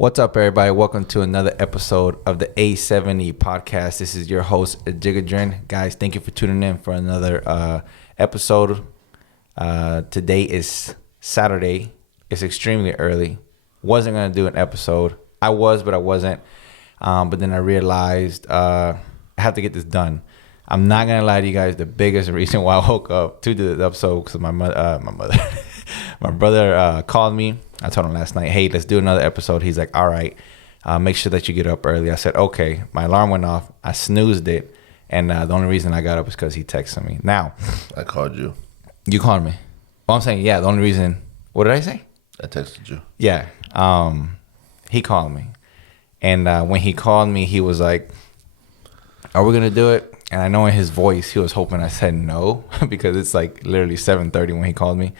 What's up, everybody? Welcome to another episode of the A7E podcast. This is your host, Jigadrin. Guys, thank you for tuning in for another episode. Today is Saturday. It's extremely early. Wasn't going to do an episode. I was, but I wasn't. But then I realized I have to get this done. I'm not going to lie to you guys. The biggest reason why I woke up to do the episode because my brother called me. I told him last night, hey, let's do another episode. He's like, all right, make sure that you get up early. I said, okay. My alarm went off. I snoozed it. And the only reason I got up is because he texted me. Now. I called you. You called me. Well, I'm saying, yeah, the only reason. What did I say? I texted you. Yeah. He called me. And when he called me, he was like, are we going to do it? And I know in his voice, he was hoping I said no because it's like literally 7:30 when he called me.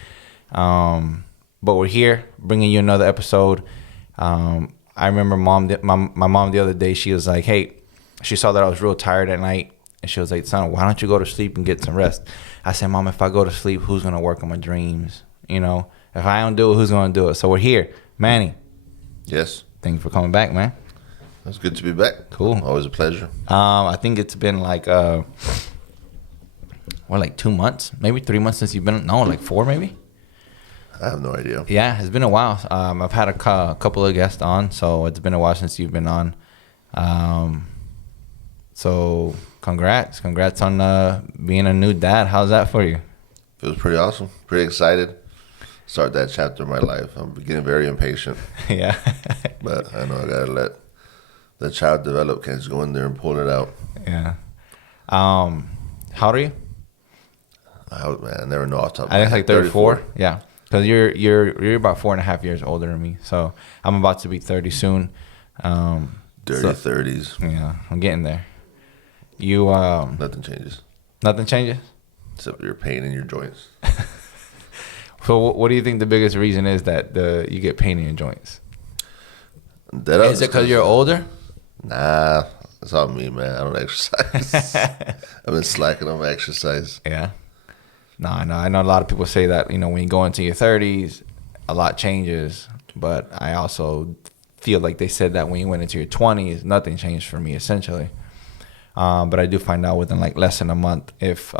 But we're here bringing you another episode. I remember my mom the other day, she was like, hey, she saw that I was real tired at night. And she was like, son, why don't you go to sleep and get some rest? I said, Mom, if I go to sleep, who's going to work on my dreams? You know, if I don't do it, who's going to do it? So we're here. Manny. Yes. Thank you for coming back, man. It's good to be back. Cool. Always a pleasure. I think it's been like, like 2 months, maybe 3 months since you've been, no, like 4 maybe? I have no idea. Yeah, it's been a while. I've had a couple of guests on, so it's been a while since you've been on. So congrats on being a new dad. How's that for you? Feels pretty awesome. Pretty excited. Start that chapter of my life. I'm getting very impatient. Yeah. But I know I gotta let the child develop. Can't just go in there and pull it out. Yeah. How old are you? I never know off the top of my I head. think like 34. Yeah. Because you're about 4.5 years older than me, so I'm about to be 30 soon. Dirty 30s. Yeah, I'm getting there. You Nothing changes. Nothing changes? Except your pain in your joints. So what do you think the biggest reason is that you get pain in your joints? Is it because you're older? Nah, it's all me, man. I don't exercise. I've been slacking on my exercise. Yeah. No, I know a lot of people say that, you know, when you go into your 30s, a lot changes. But I also feel like they said that when you went into your 20s, nothing changed for me, essentially. But I do find out within like less than a month if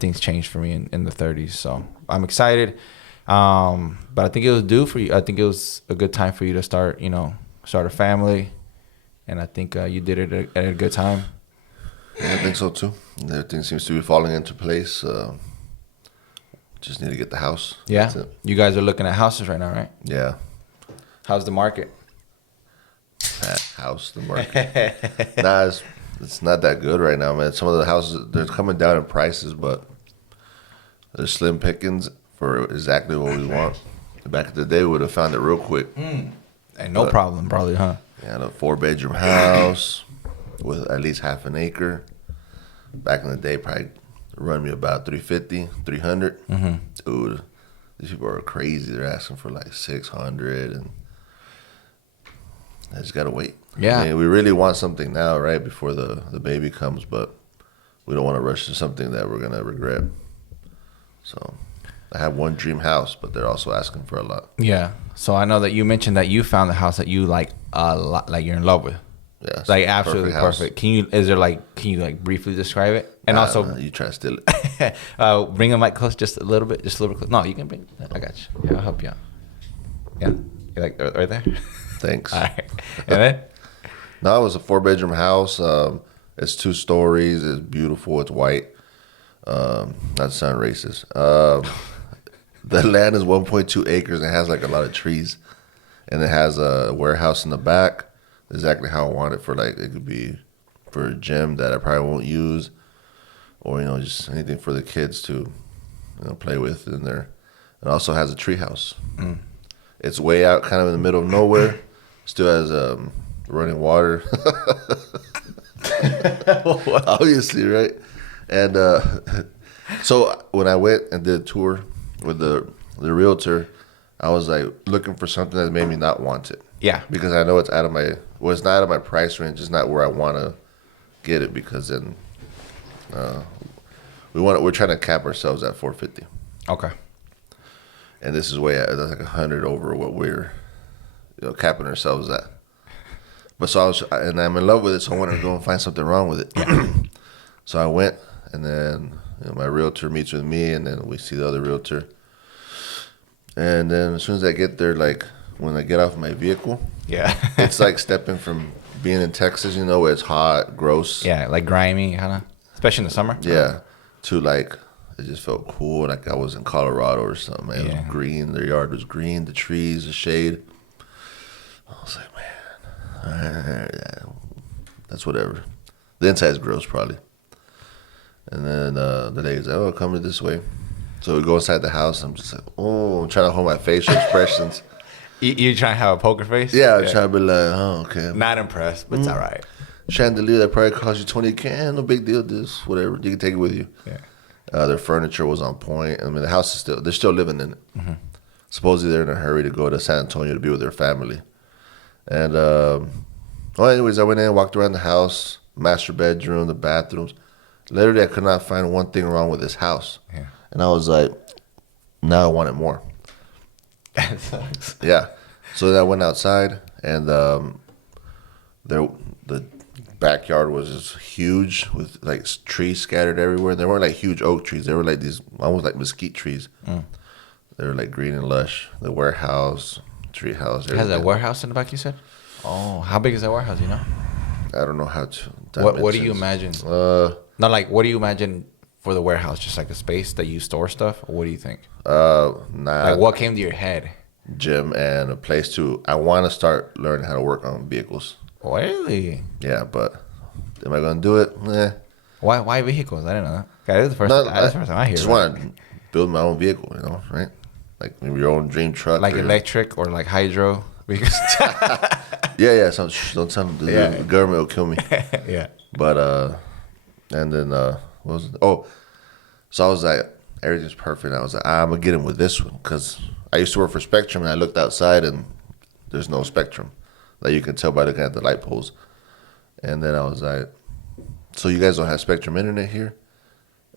things change for me in the 30s. So I'm excited. But I think it was due for you. I think it was a good time for you to start a family. And I think you did it at a good time. Yeah, I think so too. Everything seems to be falling into place. Just need to get the house. Yeah. That's it. You guys are looking at houses right now, right? Yeah. How's the market? House, the market. Nah, it's not that good right now, man. Some of the houses, they're coming down in prices, but they're slim pickings for exactly what we want. Back in the day, we would have found it real quick. Ain't no problem, probably, huh? Yeah, a 4-bedroom house with at least half an acre. Back in the day, probably run me about $350, $300. Mm-hmm. Dude, these people are crazy. They're asking for like $600, and I just gotta wait. Yeah, I mean, we really want something now, right before the baby comes, but we don't want to rush to something that we're gonna regret. So I have one dream house, but they're also asking for a lot. Yeah. So I know that you mentioned that you found the house that you like a lot, like you're in love with. Yeah, like absolutely perfect. Can you briefly describe it? And also, you try to steal it. Bring the mic close just a little bit close. No, you can bring. I got you. Yeah, I'll help you out. Yeah, you like right there. Thanks. All right. And then? No, it was a 4-bedroom house. It's 2 stories. It's beautiful. It's white. Not to sound racist. The land is 1.2 acres and it has like a lot of trees, and it has a warehouse in the back. Exactly how I want it for, like, it could be for a gym that I probably won't use, or just anything for the kids to play with in there. It also has a tree house. It's way out, kind of in the middle of nowhere. Still has running water. Obviously, right? And so when I went and did a tour with the realtor, I was like looking for something that made me not want it. Yeah. Because I know it's out of it's not out of my price range. It's not where I want to get it, because then we're trying to cap ourselves at $450. Okay. And this is that's like 100 over what we're capping ourselves at. But so I'm in love with it, so I wanted to go and find something wrong with it. So I went, and then my realtor meets with me, and then we see the other realtor. And then as soon as I get there, like when I get off my vehicle, it's like stepping from being in Texas, where it's hot, gross. Yeah, like grimy, kind of, especially in the summer. Yeah, to like it just felt cool, like I was in Colorado or something. Man. It was green. Their yard was green, the trees, the shade. I was like, man, that's whatever. The inside's gross, probably. And then the lady's like, oh, come this way. So we go inside the house. I'm just like, oh, I'm trying to hold my facial expressions. You trying to have a poker face? Yeah, I'm trying to be like, oh, okay. Not impressed, but it's all right. Chandelier that probably cost you $20,000. No big deal. This, whatever. You can take it with you. Yeah. Their furniture was on point. I mean, the house is they're still living in it. Mm-hmm. Supposedly they're in a hurry to go to San Antonio to be with their family. And, anyways, I went in, walked around the house, master bedroom, the bathrooms. Literally, I could not find one thing wrong with this house. Yeah. And I was like, now I want it more. That sucks. Yeah. So then I went outside, and the backyard was just huge with like trees scattered everywhere. They weren't like huge oak trees. They were like these almost like mesquite trees. They were like green and lush. The warehouse, tree house. It has a warehouse in the back, you said? Oh, how big is that warehouse, you know? I don't know how to. What do you imagine? Not like, what do you imagine for the warehouse? Just like a space that you store stuff? Or what do you think? Nah. Like, what came to your head? Gym and a place I want to start learning how to work on vehicles. Really? Yeah, but am I going to do it? Why vehicles? I didn't know that. Okay, this is the first time I hear it. Just want to build my own vehicle, right? Like maybe your own dream truck. Like electric or like hydro. Because yeah. Don't tell me. The government will kill me. Yeah. But, and then, what was it? Oh, so I was like, everything's perfect. I was like, I'm going to get him with this one. Because I used to work for Spectrum, and I looked outside, and there's no Spectrum. Like you can tell by looking at the light poles. And then I was like, so you guys don't have Spectrum internet here?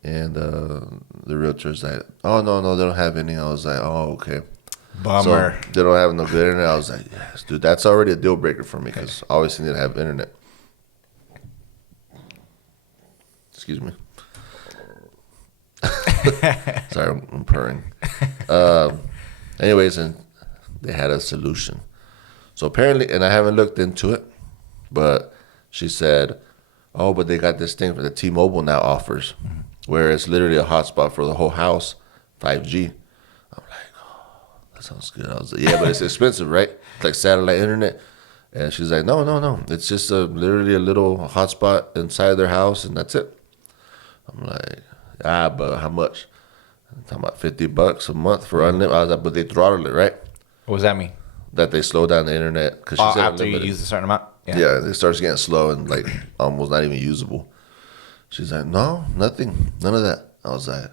And the realtor's like, oh, no, they don't have any. I was like, oh, okay. Bummer. So they don't have no good internet. I was like, yes, dude, that's already a deal breaker for me because I always need to have internet. Excuse me. Sorry, I'm purring. Anyways, and they had a solution. So apparently, and I haven't looked into it, but she said, oh, but they got this thing that T-Mobile now offers, where it's literally a hotspot for the whole house, 5G. I'm like, oh, that sounds good. I was like, yeah, but it's expensive, right? It's like satellite internet. And she's like, no. It's just literally a little hotspot inside their house, and that's it. I'm like, but how much? I'm talking about $50 a month for unlimited. I was like, but they throttle it, right? What does that mean? That they slow down the internet. Cause she said after you use a certain amount? Yeah, it starts getting slow and like almost not even usable. She's like, no, nothing. None of that. I was like,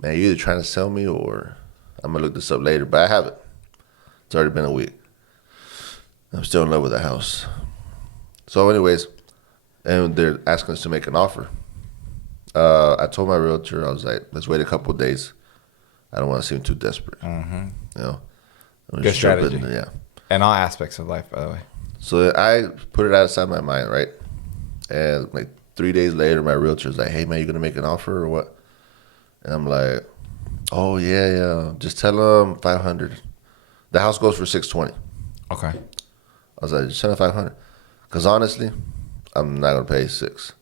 man, you're either trying to sell me or I'm going to look this up later. But I haven't. It's already been a week. I'm still in love with the house. So anyways, and they're asking us to make an offer. I told my realtor, I was like, let's wait a couple of days. I don't want to seem too desperate. Mm-hmm. You know? Good strategy. Yeah. In all aspects of life, by the way. So I put it outside my mind, right? And like 3 days later, my realtor's like, hey, man, you going to make an offer or what? And I'm like, oh, yeah. Just tell them 500. The house goes for 620. Okay. I was like, just tell them 500. Because honestly, I'm not going to pay 6.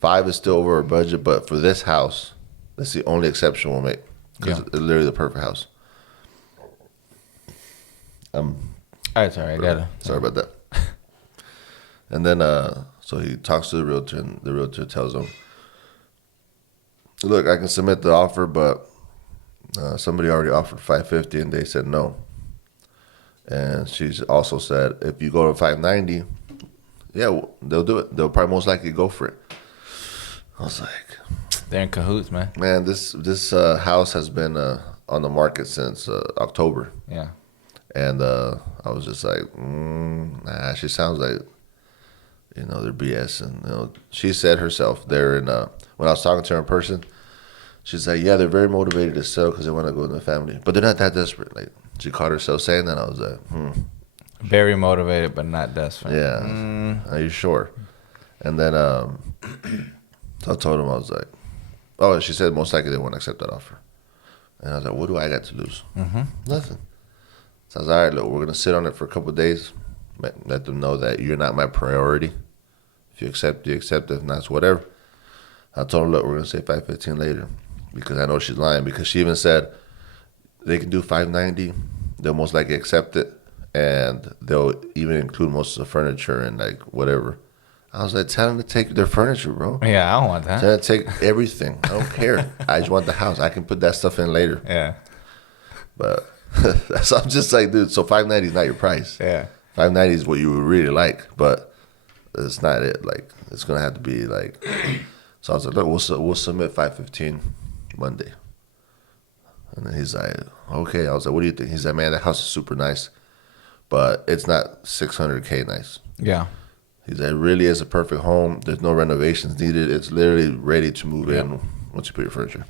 5 is still over our budget, but for this house, that's the only exception we'll make. Because it's literally the perfect house. That's all right. I got it. Sorry about that. And then, so he talks to the realtor, and the realtor tells him, look, I can submit the offer, but somebody already offered $550, and they said no. And she's also said, if you go to $590, yeah, they'll do it. They'll probably most likely go for it. I was like, they're in cahoots, man. Man, this house has been on the market since October. Yeah. And I was just like, nah, she sounds like, they're BS. And, she said herself there, and when I was talking to her in person, she's like, yeah, they're very motivated to sell because they want to go in the family. But they're not that desperate. Like, she caught herself saying that. I was like, Very motivated, but not desperate. Yeah. Are you sure? And then so I told him, I was like, oh, she said most likely they won't accept that offer. And I was like, what do I got to lose? Nothing. So I was like, all right, look, we're going to sit on it for a couple of days. Let them know that you're not my priority. If you accept, you accept. If not, it's whatever. I told her, look, we're going to say 515 later. Because I know she's lying. Because she even said they can do 590. They'll most likely accept it. And they'll even include most of the furniture and like whatever. I was like, tell them to take their furniture, bro. Yeah, I don't want that. Tell them to take everything. I don't care. I just want the house. I can put that stuff in later. Yeah. But so I'm just like, dude, so 590 is not your price. Yeah. 590 is what you would really like, but it's not it. Like, it's going to have to be like, so I was like, look, we'll submit 515 Monday. And then he's like, okay. I was like, what do you think? He's like, man, that house is super nice, but it's not 600K nice. Yeah. He's like, it really is a perfect home. There's no renovations needed. It's literally ready to move in once you put your furniture.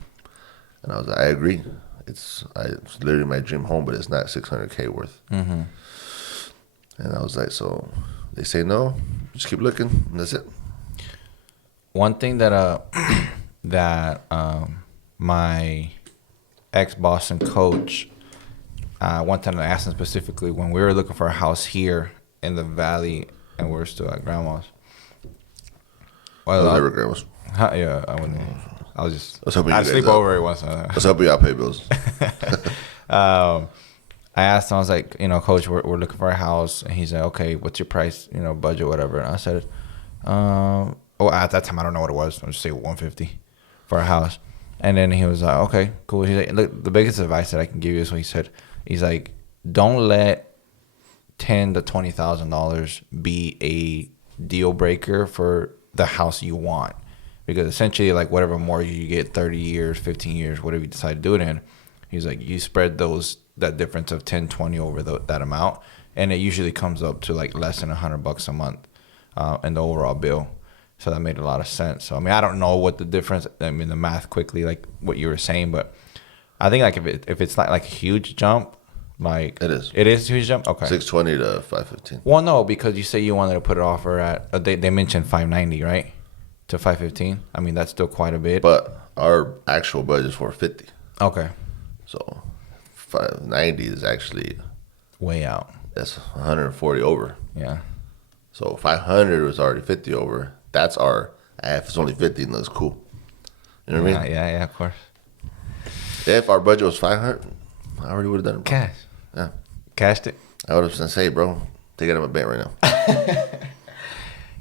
And I was like, I agree. It's literally my dream home, but it's not 600K worth. And I was like, so they say no, just keep looking, and that's it. One thing that my ex-boss and coach, one time I asked him specifically when we were looking for a house here in the valley, and we're still at grandma's. Well, never grandma's. Yeah, I wouldn't. I was just. I sleep over every once in a while. Let's help you out, pay bills. I asked him, I was like, coach, we're looking for a house, and he's like, okay, what's your price, budget, whatever. And I said, at that time I don't know what it was. I'll just say 150 for a house. And then he was like, okay, cool. He's like, look, the biggest advice that I can give you is what he said. He's like, don't let $10,000 to $20,000 be a deal breaker for the house you want, because essentially, like, whatever mortgage you get, 30 years, 15 years, whatever you decide to do it in, he's like, you spread that difference of 10, 20 over that amount, and it usually comes up to like less than $100 a month in the overall bill. So that made a lot of sense. So I mean, I don't know what the difference. I mean, the math quickly, like what you were saying, but I think like if it's not like a huge jump. Like it is a huge jump. Okay, 620 to 515. Well, no, because you say you wanted to put an offer at they mentioned 590, right, to 515. I mean, that's still quite a bit. But our actual budget is 450. Okay, so 590 is actually way out. That's 140 over. Yeah. So 500 was already 50 over. That's our. If it's only 50, then that's cool. You know what I mean? Yeah, of course. If our budget was 500, I already would have done it. Cash. Yeah. Cashed it? I would have said, hey, bro, take it out of my bank right now.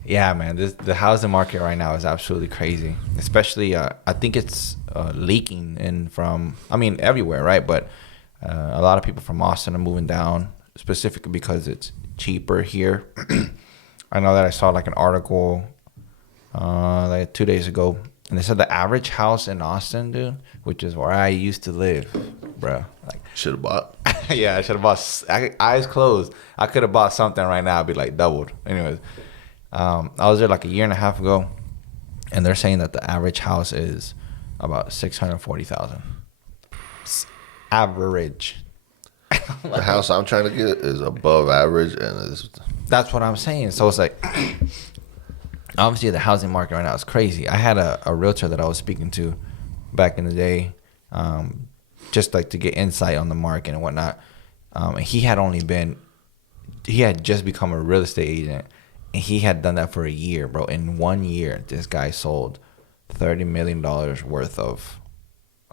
Yeah, man. The housing market right now is absolutely crazy. Especially, I think it's leaking in from, everywhere, right? But a lot of people from Austin are moving down, specifically because it's cheaper here. I know that I saw like an article like 2 days ago, and they said the average house in Austin, dude, which is where I used to live, bro. Like, should have bought. Yeah, I should have bought. Eyes closed, I could have bought something right now. It'd be like doubled. Anyways, I was there like a year and a half ago, and they're saying that the average house is about $640,000. Average. The house I'm trying to get is above average, and that's what I'm saying. So it's like, obviously the housing market right now is crazy. I had a realtor that I was speaking to back in the day, just like to get insight on the market and whatnot. And he had just become a real estate agent, and he had done that for a year, bro. In 1 year, this guy sold $30 million worth of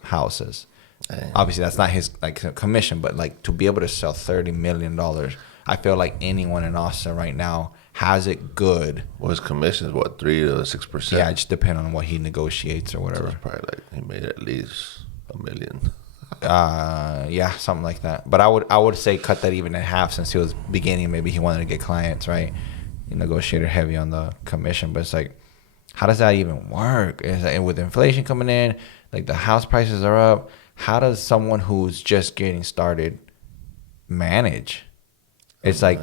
houses. Dang. Obviously, that's not his like commission, but like to be able to sell $30 million, I feel like anyone in Austin right now has it good. Well, his commission is what, 3 to 6%? Yeah, it just depends on what he negotiates or whatever. So it's probably like he made at least $1 million. Yeah, something like that. But I would say cut that even in half, since he was beginning. Maybe he wanted to get clients, right? He negotiated heavy on the commission, but it's like, how does that even work? It's like, with inflation coming in, like the house prices are up. How does someone who's just getting started manage? It's like,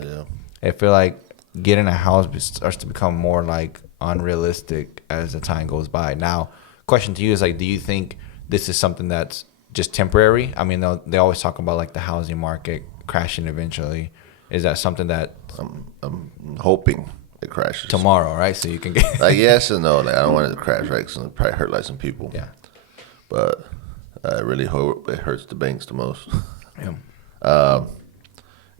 I feel like getting a house starts to become more like unrealistic as the time goes by. Now, question to you is like, do you think this is something that's just temporary? I mean, they always talk about like the housing market crashing eventually. Is that something that I'm hoping it crashes tomorrow, right? So you can get like yes and no. Like I don't want it to crash, right? Because it'll probably hurt like some people. yeah. But I really hope it hurts the banks the most. Yeah.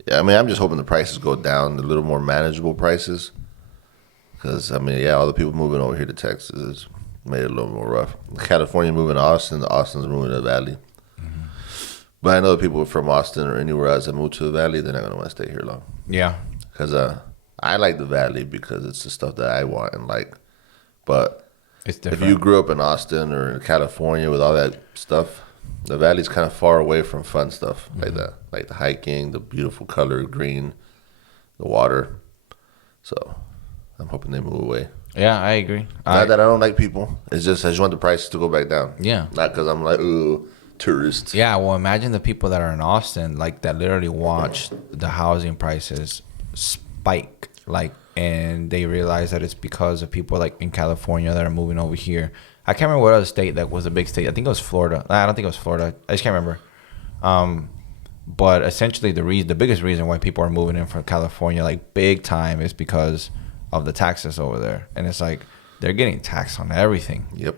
Yeah, I mean, I'm just hoping the prices go down, a little more manageable prices. Because, I mean, yeah, all the people moving over here to Texas has made it a little more rough. California moving to Austin, Austin's moving to the Valley. Mm-hmm. But I know the people from Austin or anywhere else that move to the Valley, they're not going to want to stay here long. Yeah. Because I like the Valley because it's the stuff that I want and like. But It's different. if you grew up in Austin or in California with all that stuff, the Valley's kind of far away from fun stuff like that. Like the hiking, the beautiful color, green, the water. So I'm hoping they move away. Yeah, I agree. Not that I don't like people. It's just I just want the prices to go back down. Yeah. Not because I'm like, ooh, tourists. Yeah, well, imagine the people that are in Austin, like that literally watch the housing prices spike, like, and they realize that it's because of people like in California that are moving over here. I can't remember what other state that was a big state. I think it was Florida. I don't think it was Florida. I just can't remember. But essentially, the biggest reason why people are moving in from California, like big time, is because of the taxes over there. And it's like they're getting taxed on everything. Yep.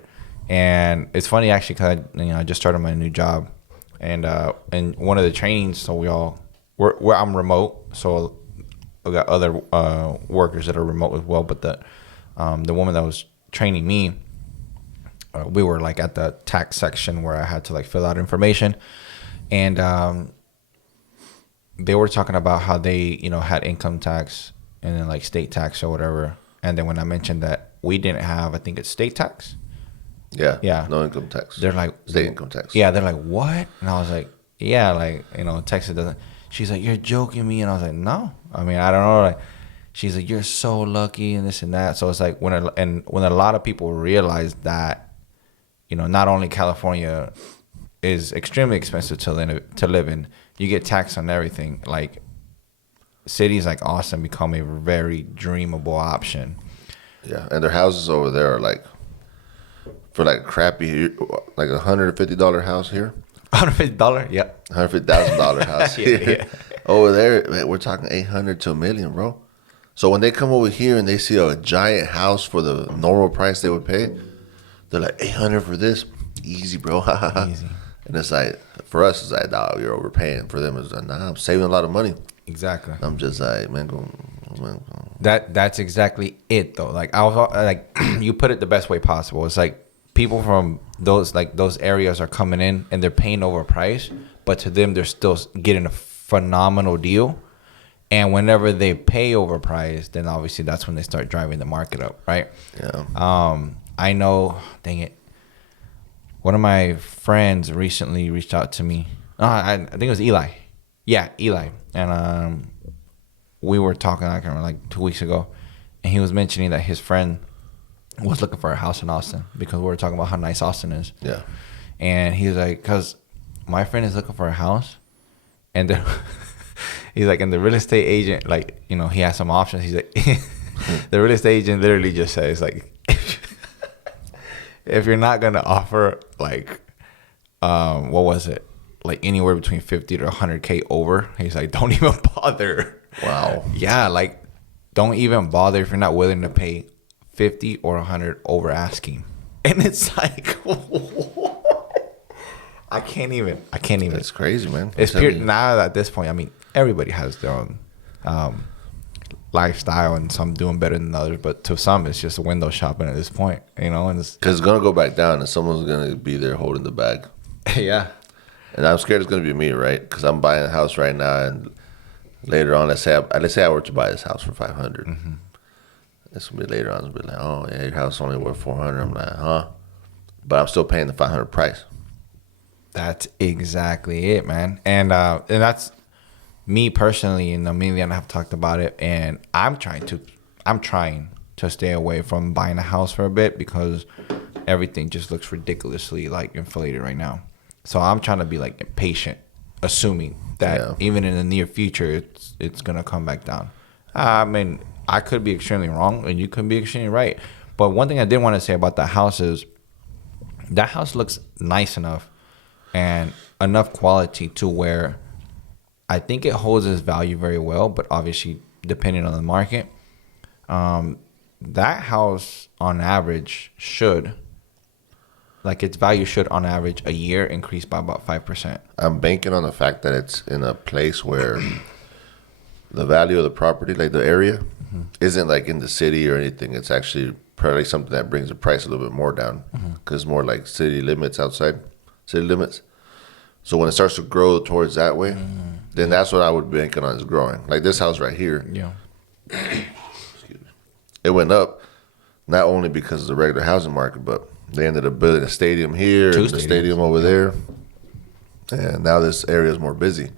And it's funny actually because I just started my new job, and one of the trainings. So I'm remote, so I got other workers that are remote as well. But the woman that was training me, we were like at the tax section where I had to like fill out information, and they were talking about how they had income tax and then like state tax or whatever. And then when I mentioned that we didn't have, I think it's state tax. Yeah. No income tax. They're like state income tax. Yeah, they're like, what? And I was like, yeah, like Texas doesn't. She's like, you're joking me, and I was like, no. I mean, I don't know. Like, she's like, you're so lucky and this and that. So it's like when a lot of people realize that, not only California is extremely expensive to live in, you get taxed on everything. Like cities like Austin become a very dreamable option. Yeah, and their houses over there are like for like crappy, like $150 house here. $150? Yep. $150,000 house here. Yeah. Over there, man, we're talking 800 to $1 million, bro. So when they come over here and they see a giant house for the normal price they would pay, they're like 800 for this, easy, bro. Easy. And it's like for us, it's like, nah, you're overpaying. For them, it's like, nah, I'm saving a lot of money. Exactly. I'm just like, man, go. That's exactly it though. Like I was like, you put it the best way possible. It's like people from those areas are coming in and they're paying overpriced, but to them they're still getting a phenomenal deal. And whenever they pay overpriced, then obviously that's when they start driving the market up, right? Yeah. I know. Dang it. One of my friends recently reached out to me. I think it was Eli. Yeah, Eli. And we were talking like 2 weeks ago, and he was mentioning that his friend was looking for a house in Austin because we were talking about how nice Austin is. Yeah. And he was like, because my friend is looking for a house, and then he's like, and the real estate agent, like, he has some options. He's like, the real estate agent literally just says, like, if you're not gonna offer like, what was it? Like anywhere between 50 to 100K over, he's like, don't even bother. Wow. Yeah, like, don't even bother if you're not willing to pay 50 or 100 over asking. And it's like, I can't even. It's crazy, man. It's pure now at this point. I mean, everybody has their own lifestyle, and some doing better than others. But to some, it's just window shopping at this point, And because it's gonna go back down, and someone's gonna be there holding the bag. Yeah. And I'm scared it's gonna be me, right? Because I'm buying a house right now, and later on, let's say I were to buy this house for $500. Mm-hmm. This will be later on. It's be like, oh yeah, your house is only worth $400. I'm like, huh? But I'm still paying the $500 price. That's exactly it, man. And that's me personally. Me and Leanna have talked about it, and I'm trying to stay away from buying a house for a bit because everything just looks ridiculously like inflated right now. So I'm trying to be like patient, assuming that even in the near future, it's gonna come back down. I mean, I could be extremely wrong, and you could be extremely right. But one thing I did want to say about that house is that house looks nice enough and enough quality to where I think it holds its value very well, but obviously depending on the market, that house on average should, like its value should on average a year increase by about 5%. I'm banking on the fact that it's in a place where the value of the property, like the area, isn't like in the city or anything. It's actually probably something that brings the price a little bit more down because more like city limits outside, city limits. So when it starts to grow towards that way, then that's what I would be banking on is growing. Like this house right here, Yeah. it went up not only because of the regular housing market, but they ended up building a stadium here and the stadium over there. And now this area is more busy.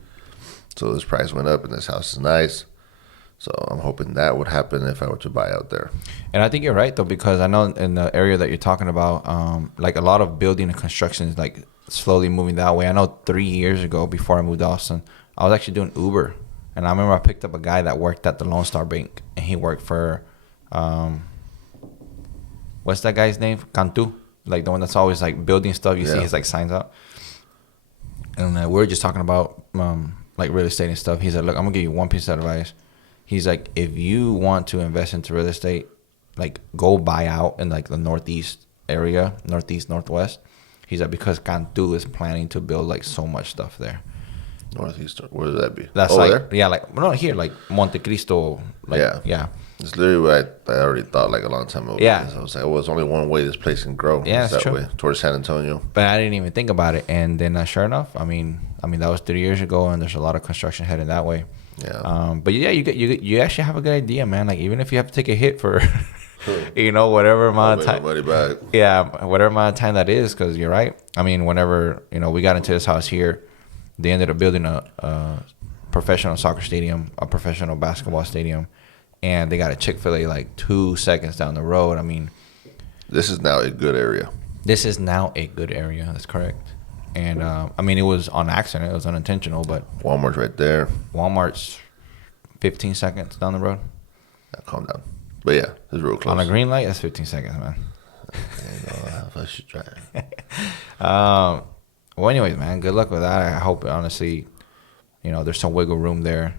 So this price went up and this house is nice. So I'm hoping that would happen if I were to buy out there. And I think you're right, though, because I know in the area that you're talking about, like a lot of building and construction is like slowly moving that way. I know 3 years ago, before I moved to Austin, I was actually doing Uber. And I remember I picked up a guy that worked at the Lone Star Bank. And he worked for, what's that guy's name? Cantu. Like the one that's always like building stuff. You see his like signs up. And we were just talking about like real estate and stuff. He said, look, I'm going to give you one piece of advice. He's like, if you want to invest into real estate, like go buy out in like the northeast area, northeast, northwest. He's like, because Cantu is planning to build like so much stuff there. Northeast, where does that be? That's over like, there? yeah, like, no, here, like Monte Cristo. Like, yeah. It's literally what I already thought like a long time ago. Yeah. I was like, well, it's only one way this place can grow. Yeah, it's that's that true. way, towards San Antonio. But I didn't even think about it. And then sure enough, I mean, that was 3 years ago, and there's a lot of construction heading that way. Yeah. But yeah, you actually have a good idea, man. Like even if you have to take a hit for, whatever amount of time. Money back. Yeah, whatever amount of time that is, because you're right. I mean, whenever we got into this house here, they ended up building a professional soccer stadium, a professional basketball stadium, and they got a Chick-fil-A like 2 seconds down the road. I mean, this is now a good area. This is now a good area. That's correct. And I mean, it was on accident. It was unintentional, but Walmart's right there. Walmart's 15 seconds down the road. Calm down. But yeah, it's real close. On a green light, that's 15 seconds, man. I should try. Well, anyways, man, good luck with that. I hope, honestly, there's some wiggle room there.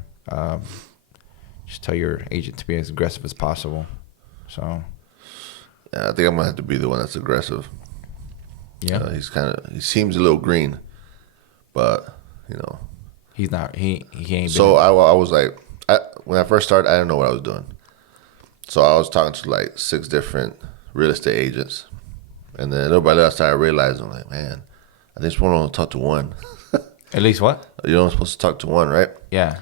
Just tell your agent to be as aggressive as possible. So, yeah, I think I'm gonna have to be the one that's aggressive. Yeah, he seems a little green, but he's not. He ain't. So I was like, when I first started, I didn't know what I was doing. So I was talking to like 6 different real estate agents, and then little by little I started realizing, I'm like, man, I think we're only talk to one. At least what? You're only supposed to talk to one, right? Yeah.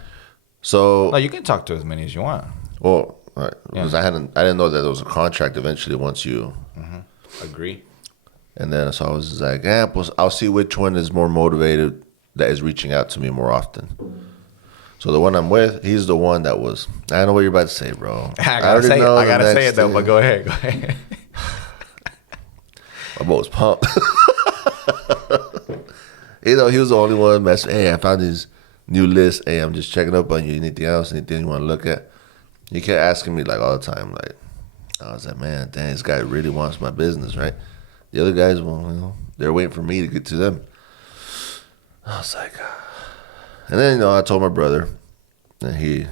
So no, you can talk to as many as you want. Well, right, because I didn't know that there was a contract eventually once you agree. And then so I was just like, I'll see which one is more motivated that is reaching out to me more often. So the one I'm with, he's the one that was. I know what you're about to say, bro. I gotta say it though, but go ahead. My boy was pumped. He was the only one messing. Hey, I found these new lists. Hey, I'm just checking up on you. Anything else? Anything you want to look at? He kept asking me like all the time. Like I was like, man, dang, this guy really wants my business, right? The other guys, well, they're waiting for me to get to them. I was like, and then I told my brother, and he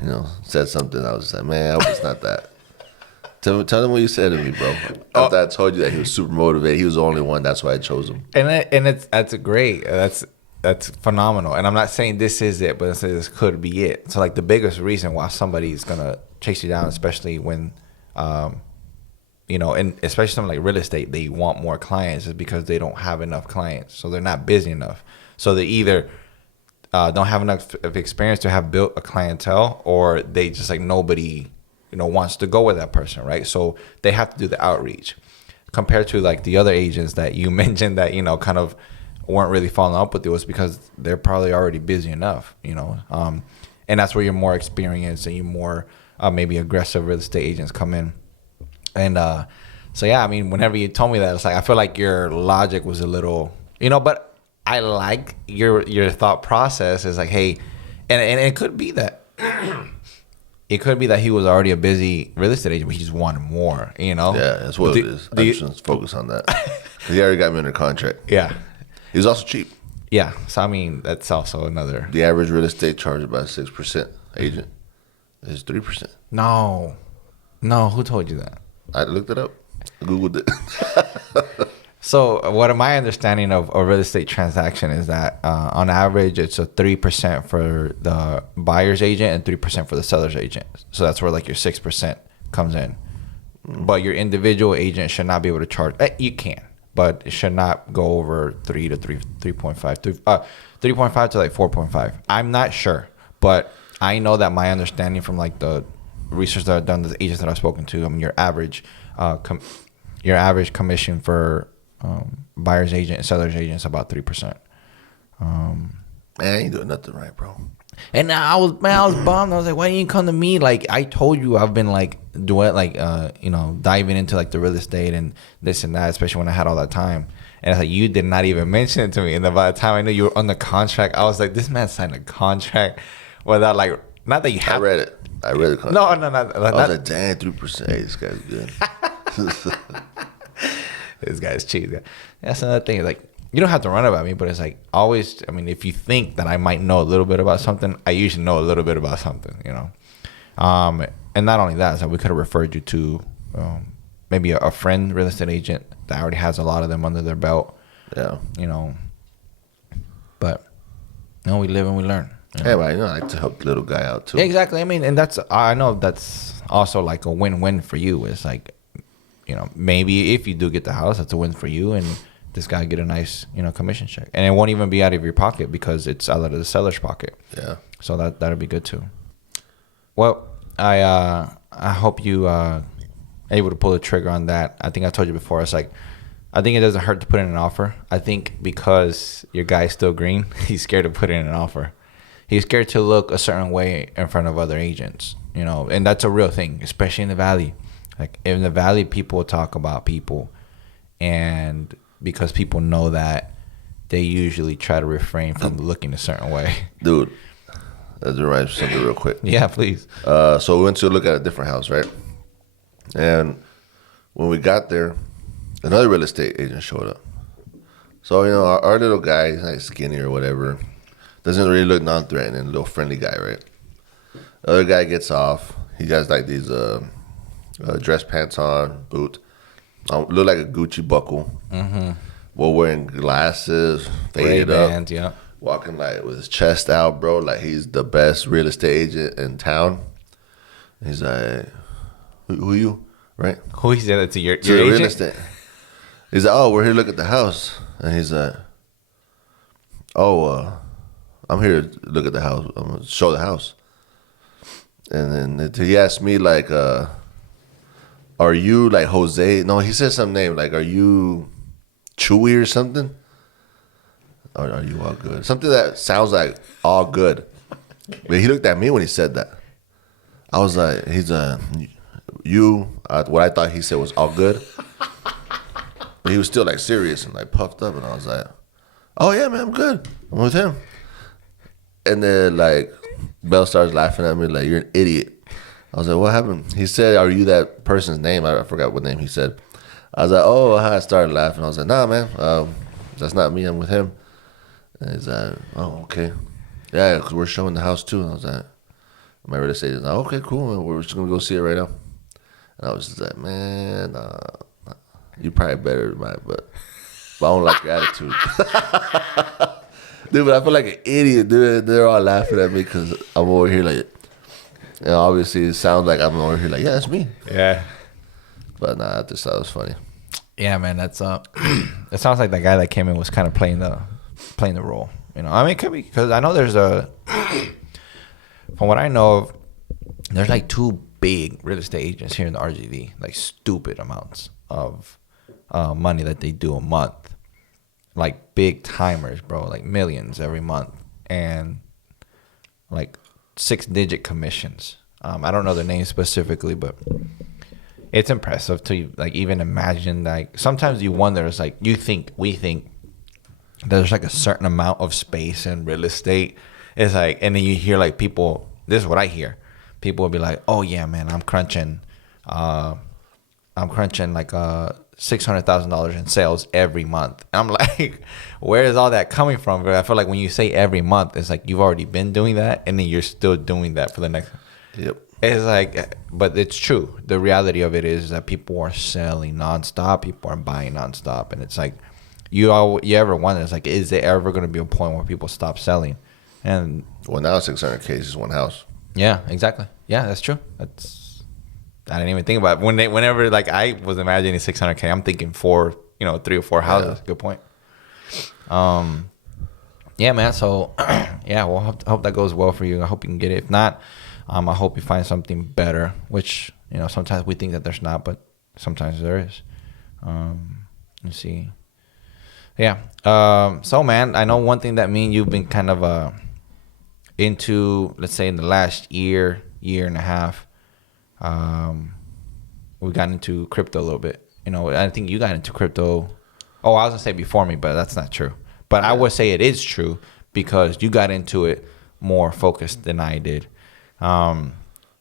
said something. I was just like, man, I hope it's not that. Tell him what you said to me, bro. After I told you that he was super motivated, he was the only one. That's why I chose him. And that's great. That's phenomenal. And I'm not saying this is it, but I'm saying this could be it. So like the biggest reason why somebody's gonna chase you down, especially when, and especially something like real estate, they want more clients, is because they don't have enough clients, so they're not busy enough. So they either don't have enough of experience to have built a clientele, or they just like nobody wants to go with that person, right? So they have to do the outreach. Compared to like the other agents that you mentioned that kind of weren't really following up with you, was because they're probably already busy enough, and that's where you're more experienced and you're more maybe aggressive real estate agents come in. And so yeah, I mean, whenever you told me that, it's like I feel like your logic was a little, but I like your thought process is like, hey, and it could be that. It could be that he was already a busy real estate agent, but he just wanted more, Yeah, that's what it is. I'm just focus on that. He already got me under contract. Yeah. He was also cheap. Yeah. So, I mean, that's also another. The average real estate charged by 6% agent is 3%. No. No, who told you that? I looked it up. Googled it. So, what my understanding of a real estate transaction is that on average, it's a 3% for the buyer's agent and 3% for the seller's agent. So that's where like your 6% comes in. But your individual agent should not be able to charge. You can, but it should not go over 3.5 3.5 to like 4.5. I'm not sure, but I know that my understanding from like the research that I've done, the agents that I've spoken to, I mean, your average commission for buyer's agent and seller's agent is about 3%. Man, I ain't doing nothing right, bro. And I was bummed. I was like, why didn't you come to me? Like, I told you I've been like doing like diving into like the real estate and this and that, especially when I had all that time. And it's like, you did not even mention it to me. And then by the time I knew you were on the contract, I was like, this man signed a contract without like, not that you have. I read it. I read the contract. No. I was like, damn, 3%. Hey, this guy's good. This guy's cheap. That's another thing. Like, you don't have to run about me, but it's like always. I mean, if you think that I might know a little bit about something, I usually know a little bit about something. And not only that, so we could have referred you to maybe a friend real estate agent that already has a lot of them under their belt. Yeah. But we live and we learn. Hey, but I like to help the little guy out too. Yeah, exactly. I mean, and I know that's also like a win-win for you. It's like, maybe if you do get the house, that's a win for you, and this guy get a nice, commission check, and it won't even be out of your pocket because it's out of the seller's pocket. Yeah. So that'll be good too. Well, I hope you able to pull the trigger on that. I think I told you before. It's like, I think it doesn't hurt to put in an offer. I think because your guy's still green, he's scared to put in an offer. He's scared to look a certain way in front of other agents, and that's a real thing, especially in the Valley. Like in the Valley, people talk about people, and because people know that, they usually try to refrain from looking a certain way. Dude, that reminds me of something real quick. Yeah, please. So we went to look at a different house, right? And when we got there, another real estate agent showed up. So, our little guy, he's like skinny or whatever, doesn't really look non-threatening, little friendly guy, right? The other guy gets off. He has like these dress pants on, boot. Look like a Gucci buckle. Mm-hmm. While wearing glasses, faded up. Yeah. Walking like with his chest out, bro. Like he's the best real estate agent in town. He's like, who you? Right? Who he said that to your real agent? estate. He's like, oh, we're here to look at the house. And he's like, I'm here to look at the house. I'm going to show the house. And then he asked me, like, are you, like, Jose? No, he said some name. Like, are you Chewy or something? Or are you all good? Something that sounds like all good. But he looked at me when he said that. I was like, what I thought he said was all good. But he was still, like, serious and, like, puffed up. And I was like, oh, yeah, man, I'm good. I'm with him. And then, like, Bell starts laughing at me like, you're an idiot. I was like, what happened? He said, are you that person's name? I forgot what name he said. I was like, oh, I started laughing. I was like, nah, man, that's not me. I'm with him. And he's like, oh, okay. Yeah, because we're showing the house too. And I was like, my real estate is like, okay, cool. We're just going to go see it right now. And I was just like, man, you probably better than mine, but I don't like your attitude. Dude, but I feel like an idiot, dude. They're all laughing at me because I'm over here like, obviously it sounds like I'm over here like, yeah, that's me. Yeah. But nah, I just thought it was funny. Yeah, man, that's it sounds like that guy that came in was kind of playing the role. I mean, it could be because I know there's from what I know of, there's like 2 big real estate agents here in the RGV, like stupid amounts of money that they do a month. Like big timers, bro, like millions every month, and like 6-digit commissions. I don't know their names specifically, but it's impressive to like even imagine. Like sometimes you wonder, it's like we think there's like a certain amount of space in real estate. It's like, and then you hear like people. This is what I hear. People will be like, "Oh yeah, man, I'm crunching like $600,000 in sales every month. I'm like, where is all that coming from? But I feel like when you say every month, it's like you've already been doing that, and then you're still doing that for the next. Yep. It's like, but it's true. The reality of it is that people are selling nonstop. People are buying nonstop, and it's like, you ever wonder, it's like, is there ever going to be a point where people stop selling? And well, now 600K is just one house. Yeah, exactly. Yeah, that's true. I didn't even think about it. Whenever like I was imagining 600K, I'm thinking 3 or 4 houses. Yeah. Good point. Yeah, man. So, yeah, well, hope that goes well for you. I hope you can get it. If not, I hope you find something better. Which sometimes we think that there's not, but sometimes there is. Let's see. Yeah. So, man, I know one thing that me and you've been kind of into, let's say, in the last year and a half. We got into crypto a little bit. I think you got into crypto. Oh, I was gonna say before me, but that's not true. But yeah. I would say it is true because you got into it more focused than I did.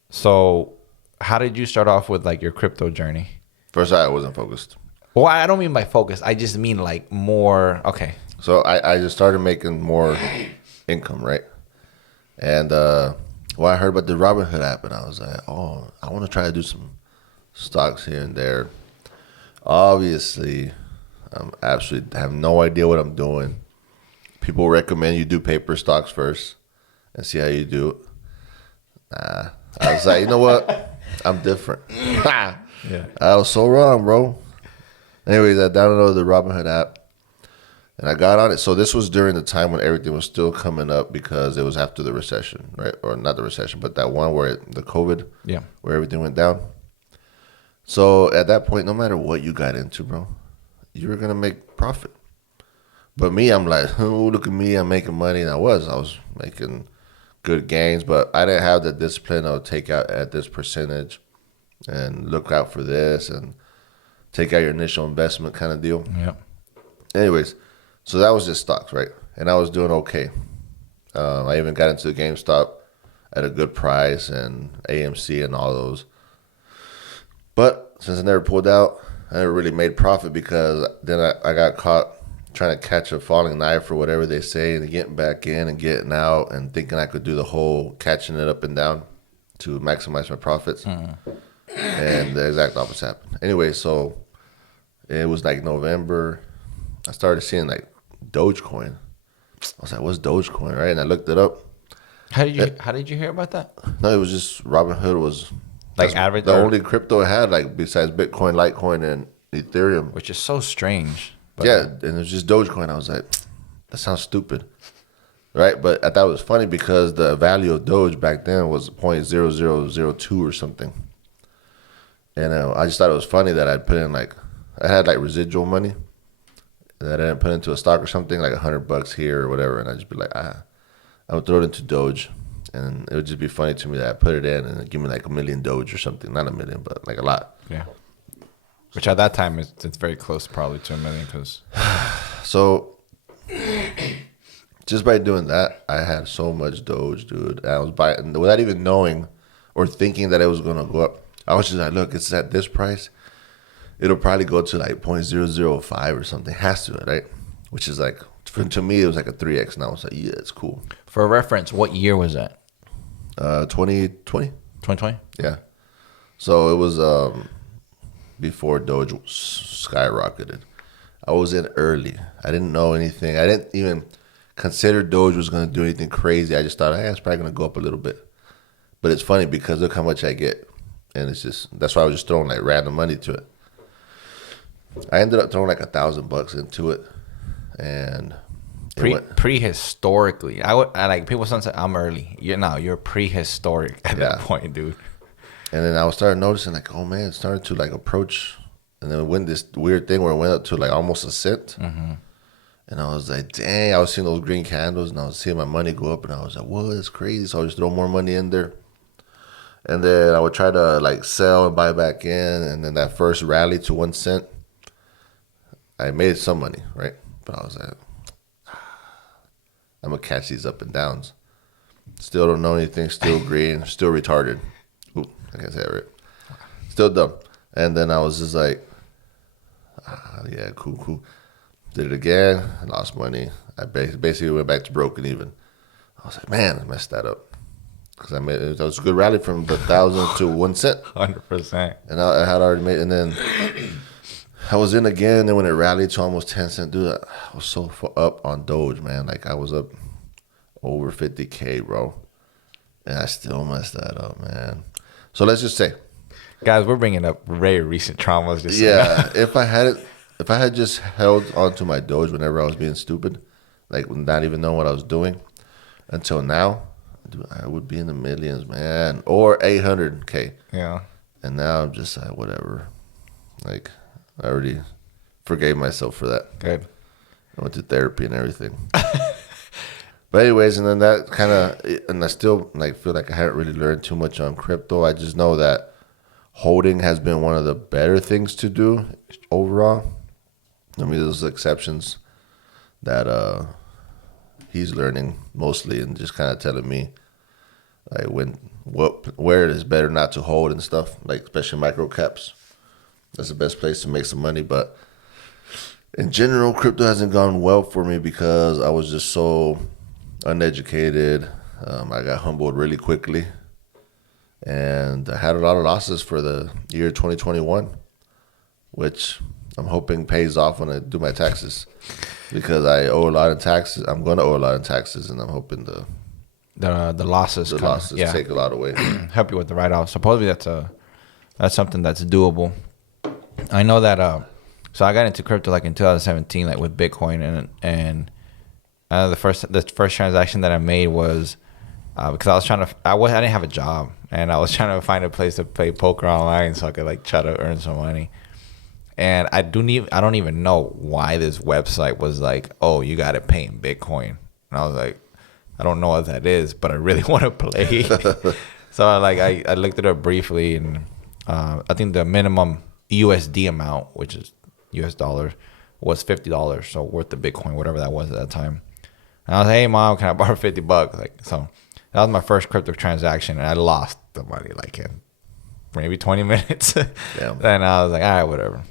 So how did you start off with like your crypto journey? First, I wasn't focused. Well, I don't mean by focus. I just mean like more. Okay. So I just started making more income, right? And I heard about the Robinhood app, and I was like, oh, I want to try to do some stocks here and there. Obviously, I absolutely have no idea what I'm doing. People recommend you do paper stocks first and see how you do it. Nah. I was like, you know what? I'm different. Yeah. I was so wrong, bro. Anyways, I downloaded the Robinhood app, and I got on it. So this was during the time when everything was still coming up because it was after the recession, right? Or not the recession, but that one where the COVID, where everything went down. So at that point, no matter what you got into, bro, you were going to make profit. But me, I'm like, oh, look at me, I'm making money. And I was making good gains, but I didn't have the discipline of take out at this percentage and look out for this and take out your initial investment kind of deal. Yeah. Anyways, so that was just stocks, right? And I was doing okay. I even got into the GameStop at a good price and AMC and all those. But since I never pulled out, I never really made profit because then I got caught trying to catch a falling knife or whatever they say and getting back in and getting out and thinking I could do the whole catching it up and down to maximize my profits. And the exact opposite happened. Anyway, so it was like November. I started seeing like Dogecoin. I was like, what's Dogecoin, right? And I looked it up. How did you hear about that? No, it was just Robinhood was like average. The only crypto it had, like besides Bitcoin, Litecoin, and Ethereum. Which is so strange. But yeah, and it was just Dogecoin. I was like, that sounds stupid, right? But I thought it was funny because the value of Doge back then was 0.0002 or something. And I just thought it was funny that I had like residual money that I didn't put into a stock or something, like $100 here or whatever, and I'd just be like, I would throw it into Doge, and it would just be funny to me that I put it in and it'd give me like 1 million Doge or something, not 1 million, but like a lot. Yeah. Which at that time it's very close, probably to 1 million, because. So, just by doing that, I had so much Doge, dude. I was buying without even knowing or thinking that it was gonna go up. I was just like, look, it's at this price. It'll probably go to like 0.005 or something. It has to, right? Which is like, to me, it was like a 3X. And I was like, yeah, it's cool. For reference, what year was that? 2020. 2020? Yeah. So it was before Doge skyrocketed. I was in early. I didn't know anything. I didn't even consider Doge was going to do anything crazy. I just thought, hey, it's probably going to go up a little bit. But it's funny because look how much I get. And it's just, that's why I was just throwing like random money to it. I ended up throwing like $1,000 into it, and prehistorically, I like people sometimes say I'm early. You're prehistoric at that point, dude. And then I started noticing like, oh man, it's starting to like approach, and then it went this weird thing where it went up to like almost a cent. Mm-hmm. And I was like, dang, I was seeing those green candles, and I was seeing my money go up, and I was like, whoa, that's crazy. So I just throw more money in there. And then I would try to like sell and buy back in, and then that first rally to 1 cent, I made some money, right? But I was like, I'm going to catch these up and downs. Still don't know anything, still green, still retarded. Ooh, I can't say that right. Still dumb. And then I was just like, Yeah, cool. Did it again. I lost money. I basically went back to broken even. I was like, man, I messed that up. Because it was a good rally from the 1,000 to 1 cent. 100%. And I had already made, and then I was in again. And then when it rallied to almost 10 cents, dude, I was so up on Doge, man. Like I was up over 50K, bro. And I still messed that up, man. So let's just say, Guys, we're bringing up very recent traumas. Just yeah, if I had just held onto my Doge whenever I was being stupid, like not even knowing what I was doing, until now, dude, I would be in the millions, man, or 800K. Yeah. And now I'm just like, whatever. Like, I already forgave myself for that. Good. I went to therapy and everything. But anyways, and then that kind of, and I still like feel like I haven't really learned too much on crypto. I just know that holding has been one of the better things to do overall. I mean, there's exceptions that he's learning mostly and just kind of telling me like where it is better not to hold and stuff, like especially micro caps. That's the best place to make some money. But in general, crypto hasn't gone well for me because I was just so uneducated. I got humbled really quickly. And I had a lot of losses for the year 2021, which I'm hoping pays off when I do my taxes because I owe a lot of taxes. I'm going to owe a lot of taxes, and I'm hoping the losses take a lot away. Help you with the write-off. Supposedly that's something that's doable. I know that. So I got into crypto like in 2017, like with Bitcoin, and the first transaction that I made was because I didn't have a job, and I was trying to find a place to play poker online so I could like try to earn some money. And I don't even know why this website was like, oh, you got to pay in Bitcoin. And I was like, I don't know what that is, but I really want to play. So I looked it up briefly, and I think the minimum USD amount, which is US dollars, was $50. So worth the Bitcoin, whatever that was at that time. And I was like, hey mom, can I borrow $50? Like, so that was my first crypto transaction, and I lost the money like in maybe 20 minutes. Yeah. Then I was like, all right, whatever.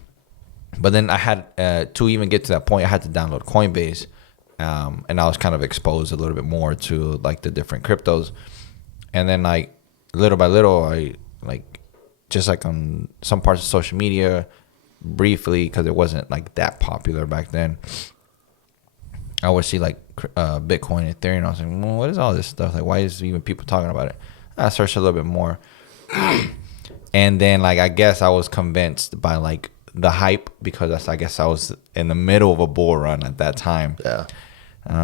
But then I had to even get to that point, I had to download Coinbase, and I was kind of exposed a little bit more to like the different cryptos. And then like little by little, I like just like on some parts of social media, briefly, because it wasn't like that popular back then, I would see like Bitcoin, Ethereum. I was like, well, what is all this stuff? Like, why is even people talking about it? I searched a little bit more, and then like I guess I was convinced by like the hype because I guess I was in the middle of a bull run at that time. Yeah.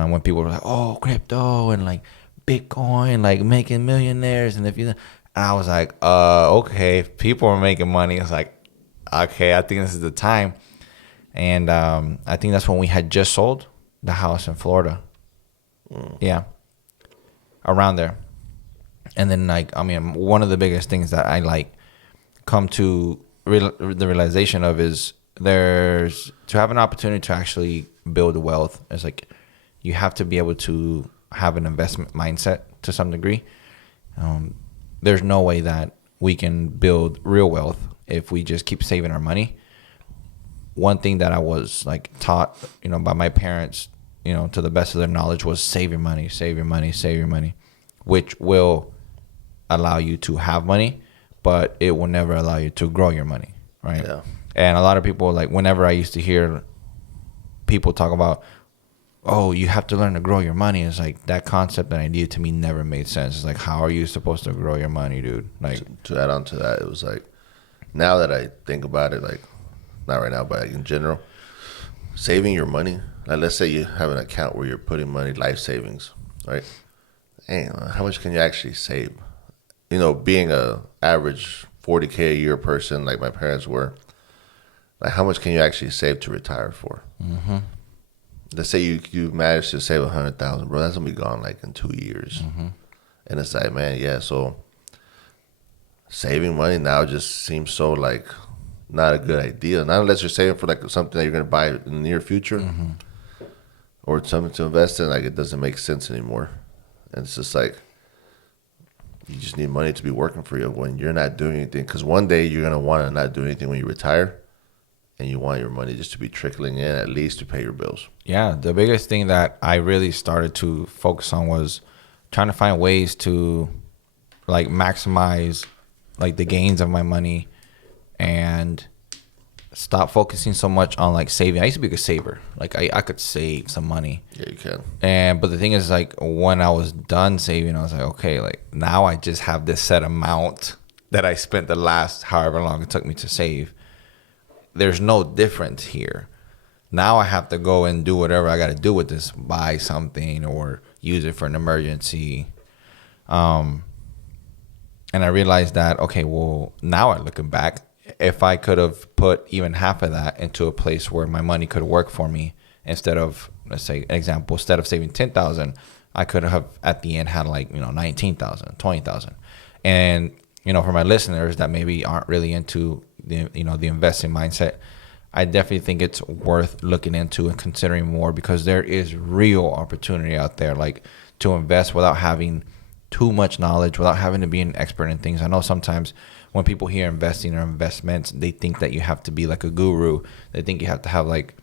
When people were like, "Oh, crypto and like Bitcoin, like making millionaires," and I was like, okay, people are making money. It's like, okay, I think this is the time. And I think that's when we had just sold the house in Florida. Yeah, around there. And then like, I mean, one of the biggest things that I like come to the realization of is there's to have an opportunity to actually build wealth. It's like you have to be able to have an investment mindset to some degree. There's no way that we can build real wealth if we just keep saving our money. One thing that I was like taught, by my parents, to the best of their knowledge, was save your money, which will allow you to have money, but it will never allow you to grow your money, right? Yeah. And a lot of people, like whenever I used to hear people talk about, oh, you have to learn to grow your money, it's like that concept and idea to me never made sense. It's like, how are you supposed to grow your money, dude? Like, to add on to that, it was like, now that I think about it, like not right now, but like in general, saving your money. Like let's say you have an account where you're putting money, life savings, right? And how much can you actually save? Being a average 40K a year person like my parents were, like how much can you actually save to retire for? mm-hmm. Let's say you managed to save 100,000, bro. That's gonna be gone like in 2 years. Mm-hmm. And it's like, man, yeah. So saving money now just seems so like not a good idea. Not unless you're saving for like something that you're gonna buy in the near future, Mm-hmm. or something to invest in. Like it doesn't make sense anymore. And it's just like you just need money to be working for you when you're not doing anything. Because one day you're gonna want to not do anything when you retire, and you want your money just to be trickling in at least to pay your bills. Yeah, the biggest thing that I really started to focus on was trying to find ways to like maximize like the gains of my money and stop focusing so much on like saving. I used to be a good saver. Like I could save some money. Yeah, you can. But the thing is, like, when I was done saving, I was like, okay, like now I just have this set amount that I spent the last however long it took me to save. There's no difference here. Now I have to go and do whatever I got to do with this, buy something or use it for an emergency. And I realized that, okay, well, now I'm looking back, if I could have put even half of that into a place where my money could work for me, instead of, let's say, an example, instead of saving 10,000, I could have at the end had like, 19,000, 20,000. And, for my listeners that maybe aren't really into the investing mindset, I definitely think it's worth looking into and considering more, because there is real opportunity out there, like to invest without having too much knowledge, without having to be an expert in things. I know sometimes when people hear investing or investments, they think that you have to be like a guru. They think you have to have like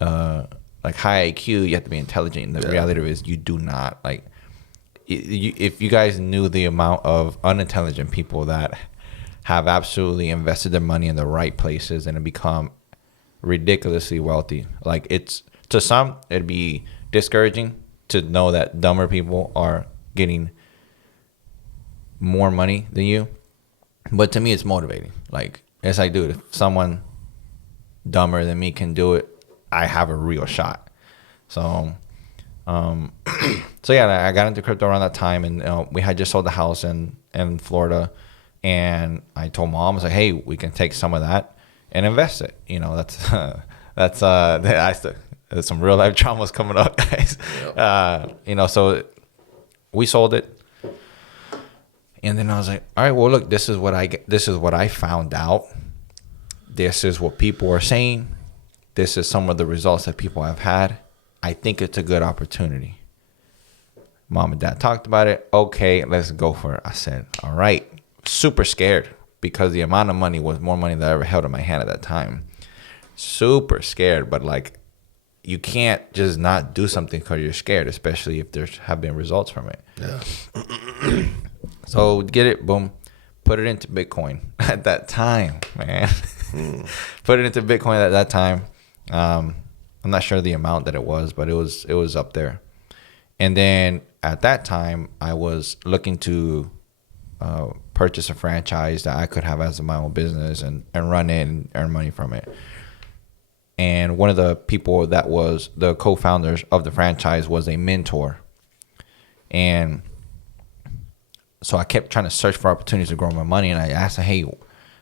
high IQ. You have to be intelligent. And the reality is you do not. Like, if you guys knew the amount of unintelligent people that have absolutely invested their money in the right places and have become ridiculously wealthy. Like, it's, to some, it'd be discouraging to know that dumber people are getting more money than you. But to me, it's motivating. Like, it's like, dude, if someone dumber than me can do it, I have a real shot. So, yeah, I got into crypto around that time, and we had just sold the house in Florida, and I told Mom, I was like, hey, we can take some of that and invest it. That's there's some real life traumas coming up, guys. Yep. So we sold it. And then I was like, all right, well, look, this is what I found out. This is what people are saying. This is some of the results that people have had. I think it's a good opportunity. Mom and Dad talked about it. Okay, let's go for it. I said, all right. Super scared, because the amount of money was more money than I ever held in my hand at that time. Super scared, but like, you can't just not do something because you're scared, especially if there have been results from it. Yeah. So get it, boom, put it into Bitcoin at that time, man. Put it into Bitcoin at that time. I'm not sure the amount that it was, but it was up there. And then at that time, I was looking to purchase a franchise that I could have as my own business and run it and earn money from it. And one of the people that was the co-founders of the franchise was a mentor. And so I kept trying to search for opportunities to grow my money. And I asked him, hey,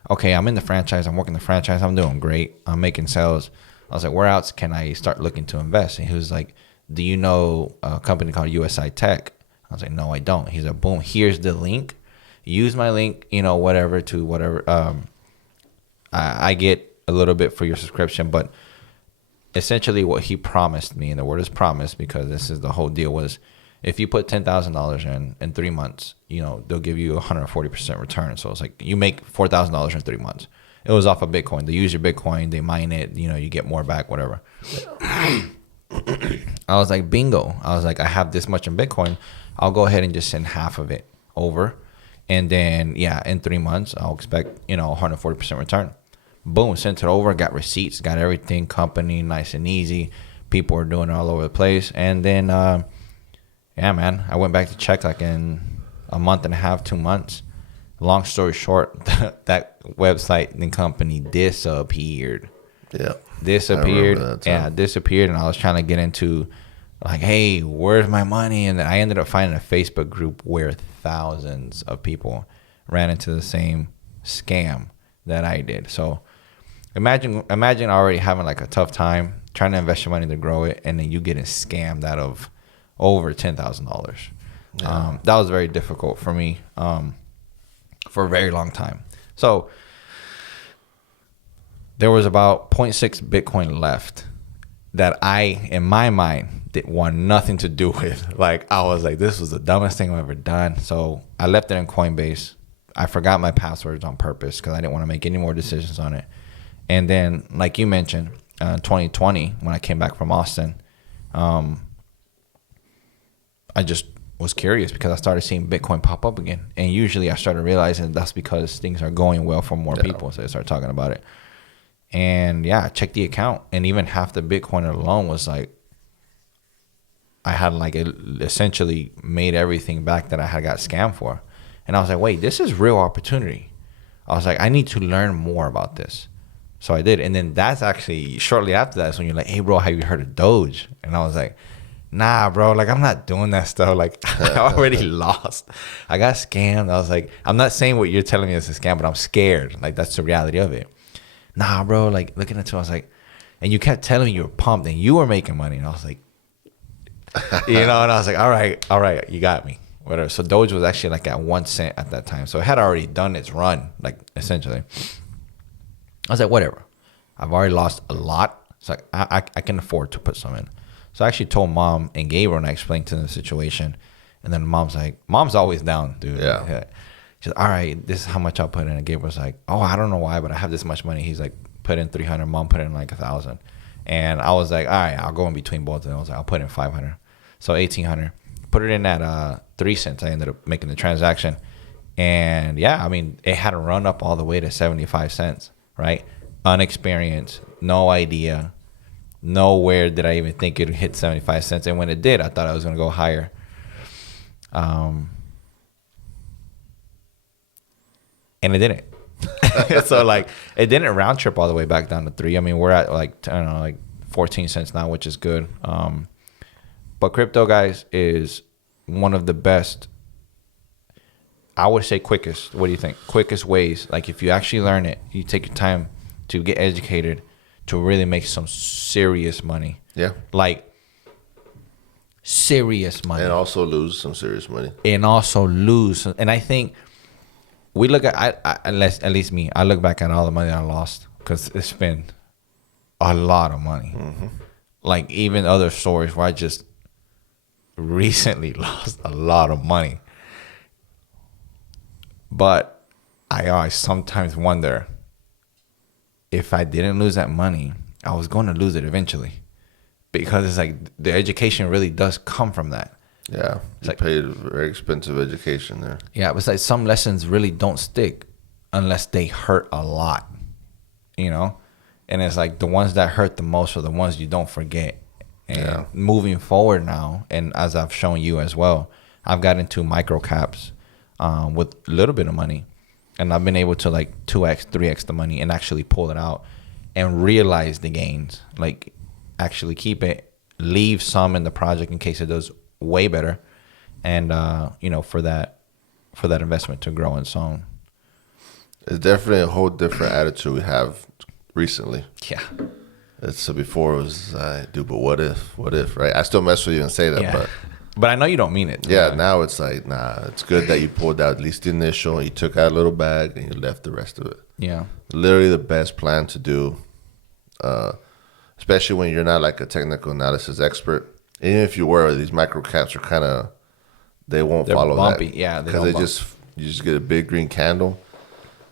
okay, I'm in the franchise. I'm working the franchise. I'm doing great. I'm making sales. I was like, where else can I start looking to invest? And he was like, do you know a company called USI Tech? I was like, no, I don't. He's like, boom, here's the link. Use my link, whatever. I get a little bit for your subscription, but essentially what he promised me, and the word is promise because this is the whole deal, was if you put $10,000 in 3 months, they'll give you 140% return. So it's like you make $4,000 in 3 months. It was off of Bitcoin. They use your Bitcoin, they mine it, you get more back, whatever. I was like, bingo. I was like, I have this much in Bitcoin. I'll go ahead and just send half of it over. And then, in 3 months, I'll expect, 140% return. Boom, sent it over, got receipts, got everything, company, nice and easy. People were doing it all over the place. And then, man, I went back to check like in a month and a half, 2 months. Long story short, that website and company disappeared. Yeah. Disappeared. Disappeared. And I was trying to get into like, hey, where's my money? And then I ended up finding a Facebook group where thousands of people ran into the same scam that I did. So imagine already having like a tough time trying to invest your money to grow it, and then you getting scammed out of over $10,000. Yeah. That was very difficult for me for a very long time. So there was about 0.6 Bitcoin left that I, in my mind, didn't want nothing to do with. Like, I was like, this was the dumbest thing I've ever done. So I left it in Coinbase. I forgot my passwords on purpose because I didn't want to make any more decisions on it. And then, like you mentioned, 2020, when I came back from Austin, I just was curious because I started seeing Bitcoin pop up again. And usually I started realizing that's because things are going well for more people. So I started talking about it. And yeah, I checked the account. And even half the Bitcoin alone was like, I had like essentially made everything back that I had got scammed for. And I was like, wait, this is real opportunity. I was like, I need to learn more about this. So I did. And then that's actually shortly after that is when you're like, hey, bro, have you heard of Doge? And I was like, nah, bro, like, I'm not doing that stuff. Like, I already lost. I got scammed. I was like, I'm not saying what you're telling me is a scam, but I'm scared. Like, that's the reality of it. Nah, bro, like, looking at it, I was like, and you kept telling me you were pumped and you were making money. And I was like, you know, and I was like, all right, you got me. Whatever. So Doge was actually like at 1 cent at that time. So it had already done its run, like, essentially. I was like, whatever. I've already lost a lot. It's like, I can afford to put some in. So I actually told Mom and Gabriel, and I explained to them the situation. And then Mom's like, Mom's always down, dude. Yeah. She's like, all right, this is how much I'll put in. And Gabriel's like, oh, I don't know why, but I have this much money. He's like, put in 300. Mom put in like 1,000. And I was like, all right, I'll go in between both of them. I was like, I'll put in 500. So 1,800. Put it in at 3 cents. I ended up making the transaction. And yeah, I mean, it had to run up all the way to 75 cents, right? Unexperienced, no idea. Nowhere did I even think it would hit 75 cents. And when it did, I thought I was going to go higher. And it didn't. So, like, it didn't round trip all the way back down to 3. I mean, we're at, like, I don't know, like 14 cents now, which is good. But crypto, guys, is one of the best, I would say quickest. What do you think? Quickest ways. Like, if you actually learn it, you take your time to get educated, to really make some serious money. Yeah. Like, serious money. And also lose some serious money. And I think we look at, at least me, I look back at all the money I lost because it's been a lot of money. Mm-hmm. Like, even other stories where I just recently lost a lot of money. But I sometimes wonder, if I didn't lose that money, I was going to lose it eventually. Because it's like the education really does come from that. Yeah. It's you like, paid a very expensive education there. Yeah, but it's like some lessons really don't stick unless they hurt a lot, you know? And it's like the ones that hurt the most are the ones you don't forget. And moving forward now, and as I've shown you as well, I've got into micro caps with a little bit of money. And I've been able to like 2x, 3x the money and actually pull it out and realize the gains. Like, actually keep it, leave some in the project in case it does way better. And, you know, for that investment to grow and so on. It's definitely a whole different attitude we have recently. Yeah. So before it was, dude, but what if, right? I still mess with you and say that, but I know you don't mean it. Yeah, now it's like, nah, it's good that you pulled out at least the initial, you took out a little bag, and you left the rest of it. Yeah. Literally the best plan to do, especially when you're not like a technical analysis expert. Even if you were, these micro caps are kind of, they're follow bumpy. that. Yeah, because you just get a big green candle,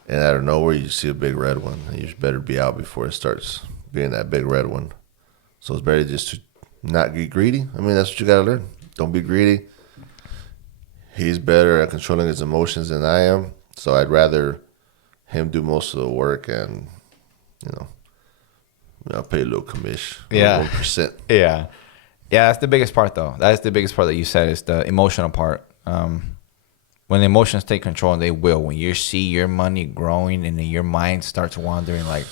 and out of nowhere you see a big red one. And you just better be out before it starts being that big red one. So it's better just to not get greedy. I mean, that's what you got to learn. Don't be greedy. He's better at controlling his emotions than I am. So I'd rather him do most of the work and, you know, I'll pay a little commish. Yeah. 1%. Yeah. Yeah, that's the biggest part, though. That's the biggest part that you said is the emotional part. When the emotions take control, and they will, when you see your money growing and then your mind starts wandering like,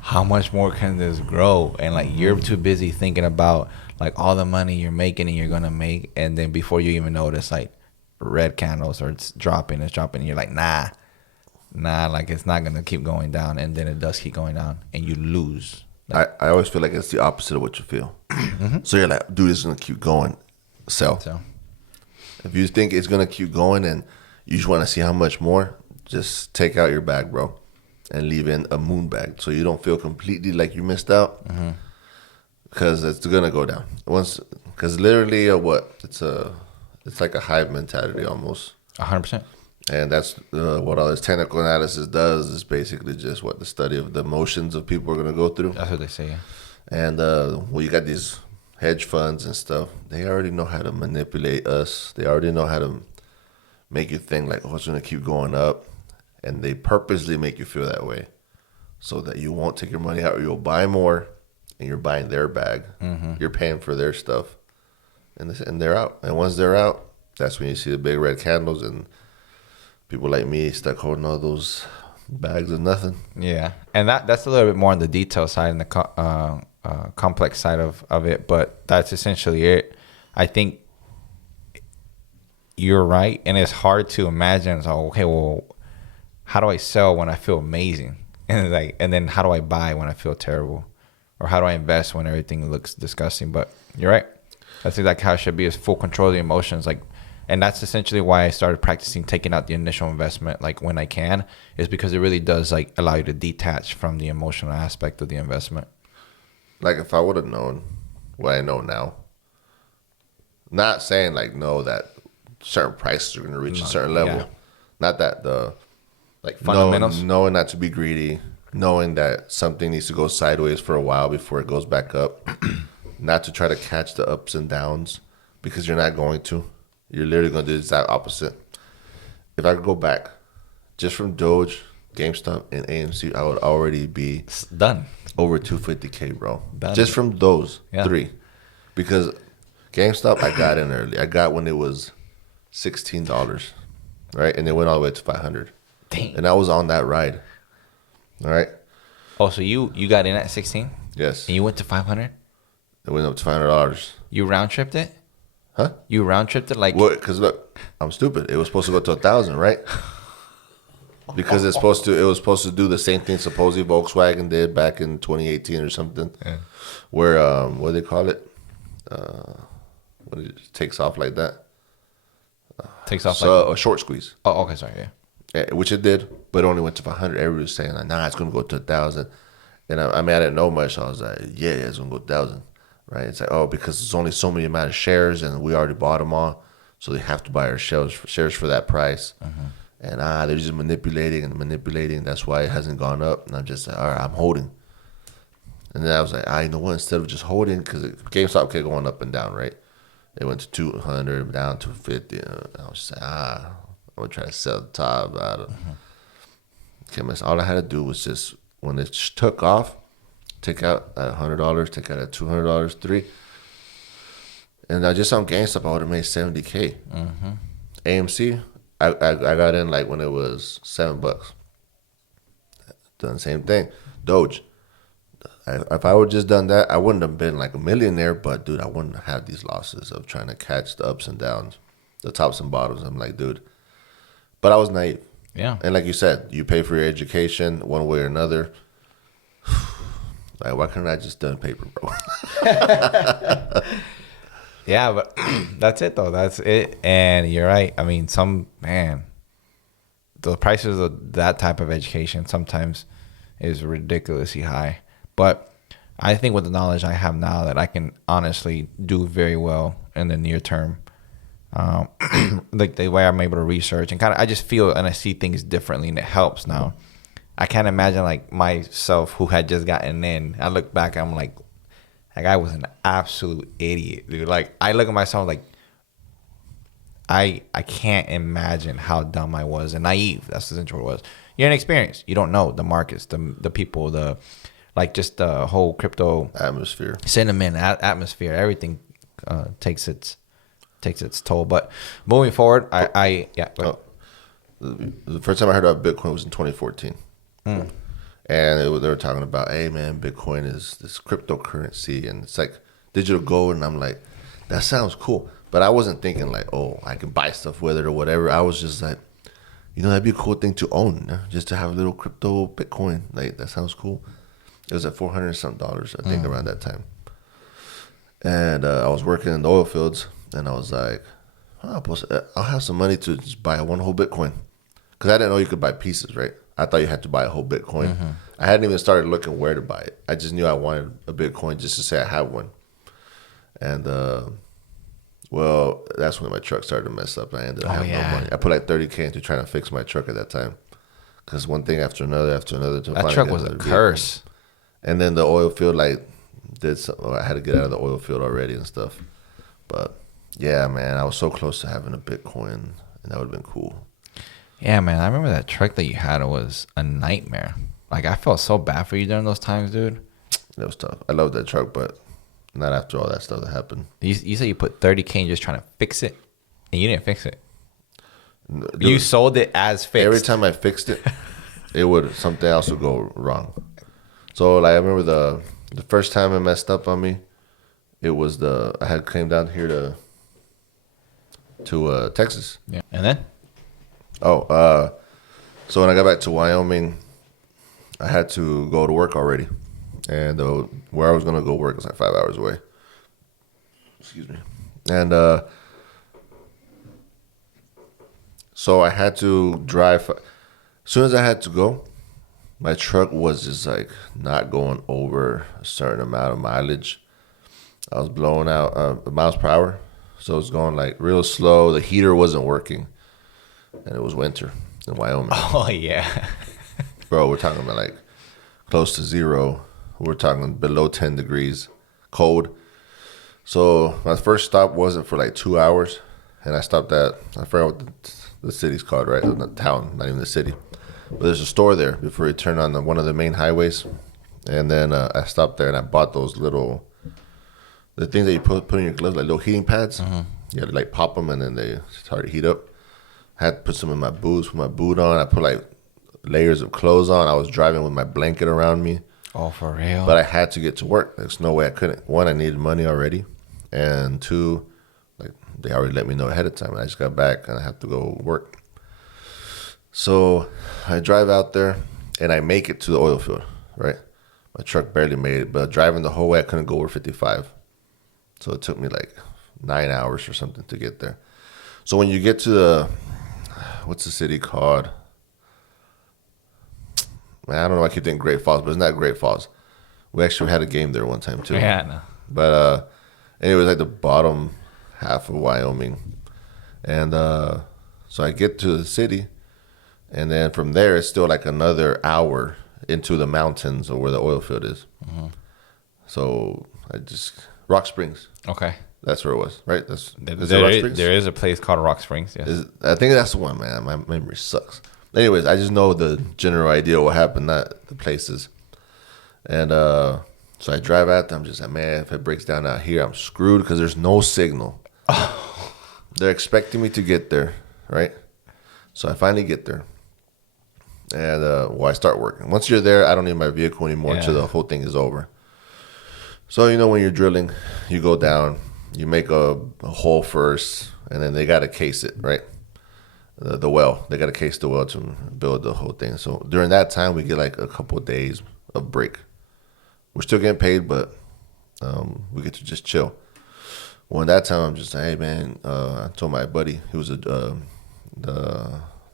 how much more can this grow? And like you're too busy thinking about like all the money you're making and you're gonna make, and then before you even notice, like red candles or it's dropping. And you're like, nah, like it's not gonna keep going down, and then it does keep going down, and you lose. Like, I always feel like it's the opposite of what you feel. Mm-hmm. So you're like, dude, it's gonna keep going. Sell. So if you think it's gonna keep going and you just want to see how much more, just take out your bag, bro, and leave in a moon bag so you don't feel completely like you missed out. Mm-hmm. Because it's gonna go down because literally, it's like a hive mentality almost. 100%. And that's what all this technical analysis does is basically just what the study of the emotions of people are going to go through. That's what they say. Yeah. And well, you got these hedge funds and stuff. They already know how to manipulate us. They already know how to make you think like, oh, it's going to keep going up. And they purposely make you feel that way so that you won't take your money out or you'll buy more and you're buying their bag. Mm-hmm. You're paying for their stuff. And they're out. And once they're out, that's when you see the big red candles and people like me stuck holding all those bags of nothing. Yeah. And that's a little bit more on the detail side and the complex side of it. But that's essentially it. I think you're right. And it's hard to imagine, so, okay, well, how do I sell when I feel amazing? And then how do I buy when I feel terrible? Or how do I invest when everything looks disgusting? But you're right. That's exactly how it should be, is full control of the emotions. And that's essentially why I started practicing taking out the initial investment, when I can, is because it really does allow you to detach from the emotional aspect of the investment. If I would have known what I know now, not saying know that certain prices are going to reach a certain level, yeah. Not that the fundamentals, knowing not to be greedy, knowing that something needs to go sideways for a while before it goes back up, not to try to catch the ups and downs because you're not going to. You're literally going to do the exact opposite. If I could go back, just from Doge, GameStop, and AMC, I would already be done. Over $250K, bro. Done. Just from those three. Because GameStop, I got in early. I got when it was $16, right? And it went all the way to $500. Dang. And I was on that ride. All right? Oh, so you got in at 16? Yes. And you went to 500? It went up to $500. You round-tripped it? Huh? You round-tripped it Because look, I'm stupid. It was supposed to go to 1,000, right? Because it was supposed to do the same thing supposedly Volkswagen did back in 2018 or something. Yeah. Where what do they call it? When it takes off like that. Takes off a short squeeze. Oh, okay, sorry, yeah. Which it did, but it only went to 500. Everybody was saying nah, it's gonna go to 1,000. And I didn't know much. So I was like, yeah, it's gonna go 1,000, right? It's because there's only so many amount of shares, and we already bought them all, so they have to buy our shares for that price. Mm-hmm. And they're just manipulating. That's why it hasn't gone up. And I'm just like, all right, I'm holding. And then I was like, you know what? Instead of just holding, because GameStop kept going up and down, right? It went to 200, down to 50. I was just like, I'm going to try to sell the top out of. Mm-hmm. Okay, all I had to do was just, when it took off, take out at $100, take out at $200, $3. And I just on GameStop, I would have made $70K. Mm-hmm. AMC, I got in when it was $7. Done the same thing. Doge. If I would just done that, I wouldn't have been a millionaire, but dude, I wouldn't have had these losses of trying to catch the ups and downs, the tops and bottoms. I'm like, dude. But I was naive. Yeah. And like you said, you pay for your education one way or another. Why couldn't I just done paper, bro? Yeah, but that's it, though. That's it. And you're right. I mean, the prices of that type of education sometimes is ridiculously high. But I think with the knowledge I have now that I can honestly do very well in the near term, the way I'm able to research and I just feel and I see things differently, and it helps now. I can't imagine myself who had just gotten in. I look back, I'm like, that guy was an absolute idiot, dude. I look at myself I can't imagine how dumb I was and naive. That's essentially what it was. You're inexperienced. You don't know the markets, the people, just the whole crypto atmosphere, sentiment, atmosphere. Everything takes its toll. But moving forward, the first time I heard about Bitcoin was in 2014. And they were talking about, hey man, Bitcoin is this cryptocurrency and it's like digital gold, and I'm like, that sounds cool. But I wasn't thinking I can buy stuff with it or whatever. I was just like, that'd be a cool thing to own, just to have a little crypto Bitcoin. That sounds cool. It was at $400 something, I think, around that time. And I was working in the oil fields, and I was like, I'll have some money to just buy one whole Bitcoin. Because I didn't know you could buy pieces, right? I thought you had to buy a whole Bitcoin. Mm-hmm. I hadn't even started looking where to buy it. I just knew I wanted a Bitcoin just to say I had one. And Well, that's when my truck started to mess up. I ended up having no money. I put like $30K into trying to fix my truck at that time. Because one thing after another. That truck was a curse. And then the oil field, like, I had to get out of the oil field already and stuff. But, yeah, man, I was so close to having a Bitcoin, and that would have been cool. Yeah, man, I remember that truck that you had was a nightmare. Like, I felt so bad for you during those times, dude. It was tough. I loved that truck, but not after all that stuff that happened. You said you put $30K in just trying to fix it, and you didn't fix it. You sold it as fixed. Every time I fixed it, something else would go wrong. So, like, I remember the first time it messed up on me, it was I had came down here to Texas. Yeah. And then? So when I got back to Wyoming, I had to go to work already. And where I was going to go work was like 5 hours away. Excuse me. And so I had to drive. As soon as I had to go, my truck was just like not going over a certain amount of mileage. I was blowing out miles per hour. So it was going like real slow. The heater wasn't working. And it was winter in Wyoming. Oh, yeah. Bro, we're talking about like close to zero. We're talking below 10 degrees cold. So my first stop wasn't for like 2 hours. And I stopped I forgot what the city's called, right? The town, not even the city. But there's a store there before you turn on one of the main highways. And then I stopped there and I bought those the things that you put in your gloves, like little heating pads. Mm-hmm. You had to like pop them and then they start to heat up. I had to put some in my boots, put my boot on. I put like layers of clothes on. I was driving with my blanket around me. Oh, for real? But I had to get to work. There's no way I couldn't. One, I needed money already. And two, like they already let me know ahead of time. I just got back and I had to go work. So I drive out there and I make it to the oil field, right? My truck barely made it, but driving the whole way, I couldn't go over 55. So it took me like 9 hours or something to get there. So when you get to what's the city called? Man, I don't know. I keep thinking Great Falls, but it's not Great Falls. We actually had a game there one time too. Yeah, I know. But anyway, it was like the bottom half of Wyoming, and so I get to the city, and then from there it's still like another hour into the mountains or where the oil field is. Mm-hmm. So Rock Springs. Okay. That's where it was, right? There is a place called Rock Springs, yes. I think that's the one, man. My memory sucks. Anyways, I just know the general idea of what happened, not the places. And so I drive out there. I'm just like, man, if it breaks down out here, I'm screwed because there's no signal. Oh. They're expecting me to get there, right? So I finally get there. And, I start working. Once you're there, I don't need my vehicle anymore until the whole thing is over. So, when you're drilling, you go down, you make a hole first, and then they got to case it, right? The well. They got to case the well to build the whole thing. So during that time, we get like a couple of days of break. We're still getting paid, but we get to just chill. Well, in that time, I'm just like, hey, man, I told my buddy, he was the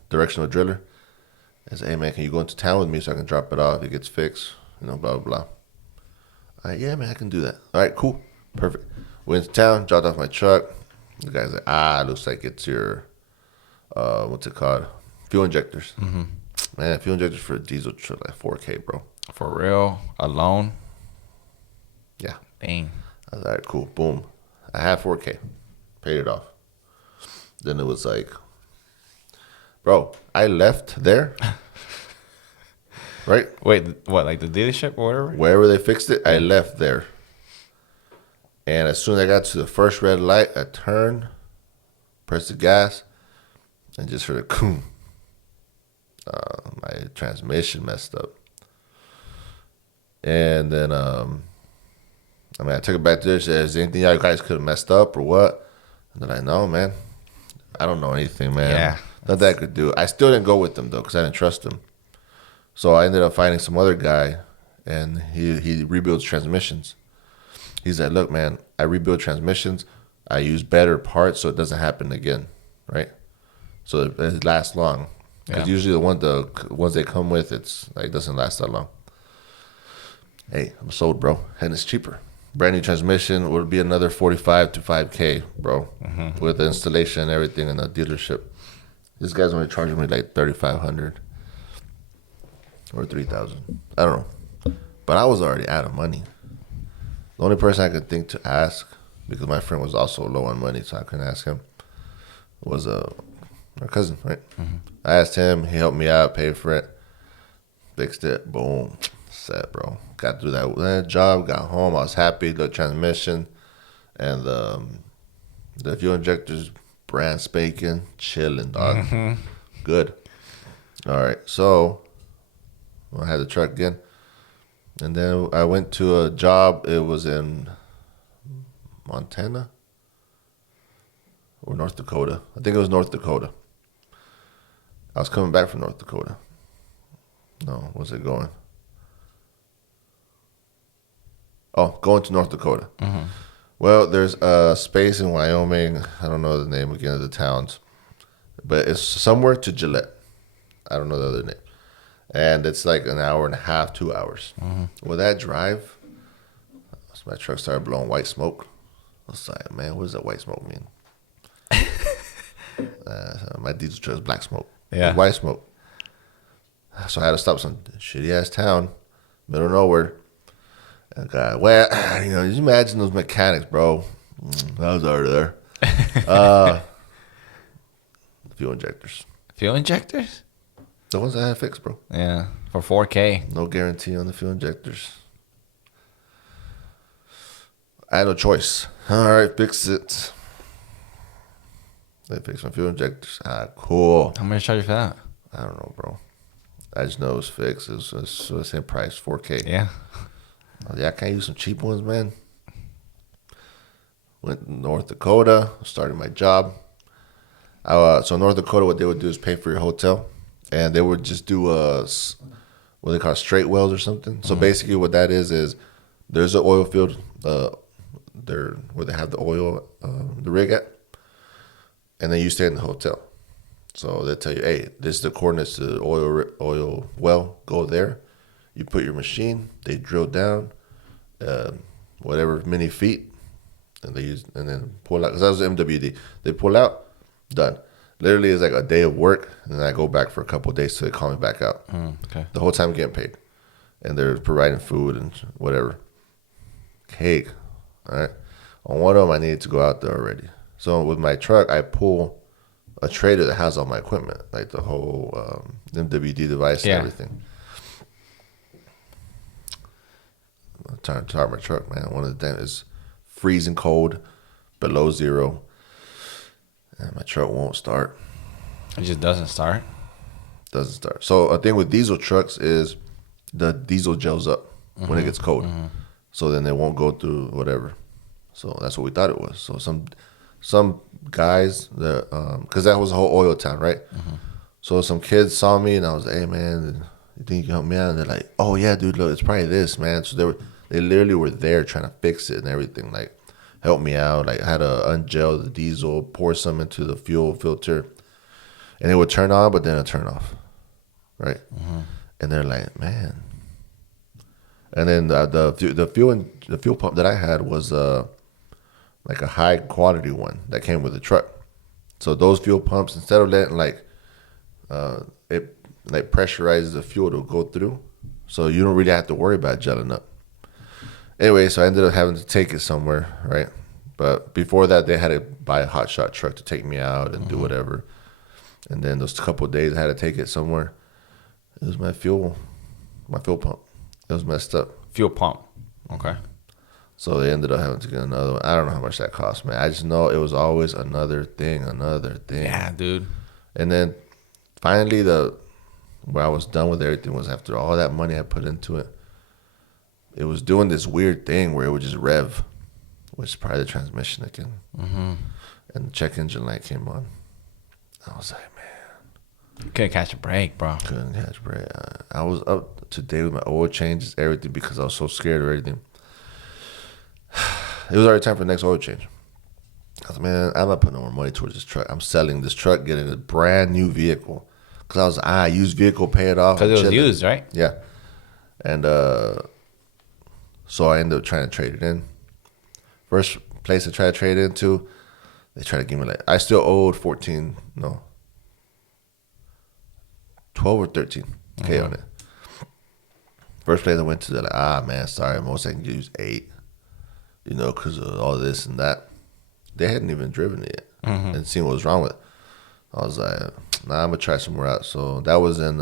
directional driller. I said, hey, man, can you go into town with me so I can drop it off? It gets fixed, blah, blah, blah. All right, yeah, man, I can do that. All right, cool. Perfect. Went to town, dropped off my truck. The guy's like, looks like it's your, what's it called? Fuel injectors. Mm-hmm. Man, fuel injectors for a diesel truck, like $4K, bro. For real? Alone? Yeah. Dang. I was like, all right, cool. Boom. I had $4K. Paid it off. Then it was like, bro, I left there. Right? Wait, what, like the dealership or whatever? Wherever they fixed it, I left there. And as soon as I got to the first red light, I turned, pressed the gas, and just heard a coom. My transmission messed up. And then, I took it back there. Said, is there anything y'all guys could have messed up or what? And they're like, no, man. I don't know anything, man. Yeah. Nothing I could do. I still didn't go with them, though, because I didn't trust him. So I ended up finding some other guy, and he rebuilds transmissions. He's like, look, man, I rebuild transmissions. I use better parts so it doesn't happen again, right? So it lasts long. Because usually the ones they come with, it's like doesn't last that long. Hey, I'm sold, bro, and it's cheaper. brand new transmission would be another 45 to 5K, bro, with the installation and everything in the dealership. This guy's only charging me like 3,500 or 3,000. I don't know, but I was already out of money. The only person I could think to ask, because my friend was also low on money, so I couldn't ask him, was my cousin, right? I asked him. He helped me out, paid for it, fixed it. Boom, set, bro. Got through that job, got home. I was happy. The transmission and the fuel injectors, brand spanking, chilling, dog. Good. All right, so I had the truck again. And then I went to a job. It was in Montana or North Dakota. I think it was North Dakota. I was coming back from North Dakota. No, where's it going? Oh, going to North Dakota. Well, there's a space in Wyoming. I don't know the name again of the towns. But it's somewhere to Gillette. I don't know the other name. And it's like an hour and a half, 2 hours. Well, that drive, my truck started blowing white smoke. I was like, man, what does that white smoke mean? My diesel truck is black smoke. Yeah. White smoke. So I had to stop some shitty-ass town, middle of nowhere. And you imagine those mechanics, bro. I was already there. Fuel injectors. Fuel injectors? The ones I had fixed, bro. Yeah, for 4K. No guarantee on the fuel injectors. I had no choice. All right, fix it. They fixed my fuel injectors. Cool. How much charge you for that? I don't know, bro. I just know it was fixed. It was the same price, 4K. Yeah. Yeah, I can't use some cheap ones, man. Went to North Dakota, started my job. So North Dakota, what they would do is pay for your hotel, and they would just do what they call straight wells or something. So basically, what that is there's an oil field there where they have the oil, the rig at, and then you stay in the hotel. So they tell you, hey, this is the coordinates to the oil well. Go there. You put your machine. They drill down, whatever many feet, and then pull out. Because that was MWD. They pull out, done. Literally, it's like a day of work, and then I go back for a couple of days till they call me back out. Okay. The whole time I'm getting paid, and they're providing food and whatever. Cake, all right. On one of them, I needed to go out there already. So with my truck, I pull a trailer that has all my equipment, like the whole MWD device and everything. I'm trying to start my truck, man. One of the things is freezing cold, below zero, and my truck won't start. It just doesn't start? Doesn't start. So a thing with diesel trucks is the diesel gels up when it gets cold. So then they won't go through whatever. So that's what we thought it was. So some guys, because that was a whole oil town, right? So some kids saw me, and I was like, hey, man, you think you can help me out? And they're like, oh, yeah, dude, look, it's probably this, man. So they literally were there trying to fix it and everything, like help me out. Like I had to ungel the diesel, pour some into the fuel filter, and it would turn on, but then it would turn off, right? And they're like, man. And then the fuel pump that I had was like a high quality one that came with the truck. So those fuel pumps, instead of letting it like pressurizes the fuel to go through, so you don't really have to worry about gelling up. Anyway, so I ended up having to take it somewhere, right? But before that, they had to buy a hotshot truck to take me out and do whatever. And then those couple of days, I had to take it somewhere. It was my fuel pump. It was messed up. Fuel pump. Okay. So they ended up having to get another one. I don't know how much that cost, man. I just know it was always another thing. Yeah, dude. And then finally, where I was done with everything was after all that money I put into it, it was doing this weird thing where it would just rev, which is probably the transmission again. And the check engine light came on. I was like, man. Couldn't catch a break, bro. Couldn't catch a break. I was up to date with my oil changes, everything, because I was so scared of everything. It was already time for the next oil change. I was like, man, I'm not putting no more money towards this truck. I'm selling this truck, getting a brand new vehicle. Because I was like, used vehicle, pay it off. Because it was used, right? Yeah. And so I ended up trying to trade it in. First place I tried to trade into, they tried to give me I still owed 12 or 13K on it. First place I went to, they're like, man, sorry, most I can use 8, because of all this and that. They hadn't even driven it yet and seen what was wrong with it. I was like, nah, I'm going to try somewhere else. So that was in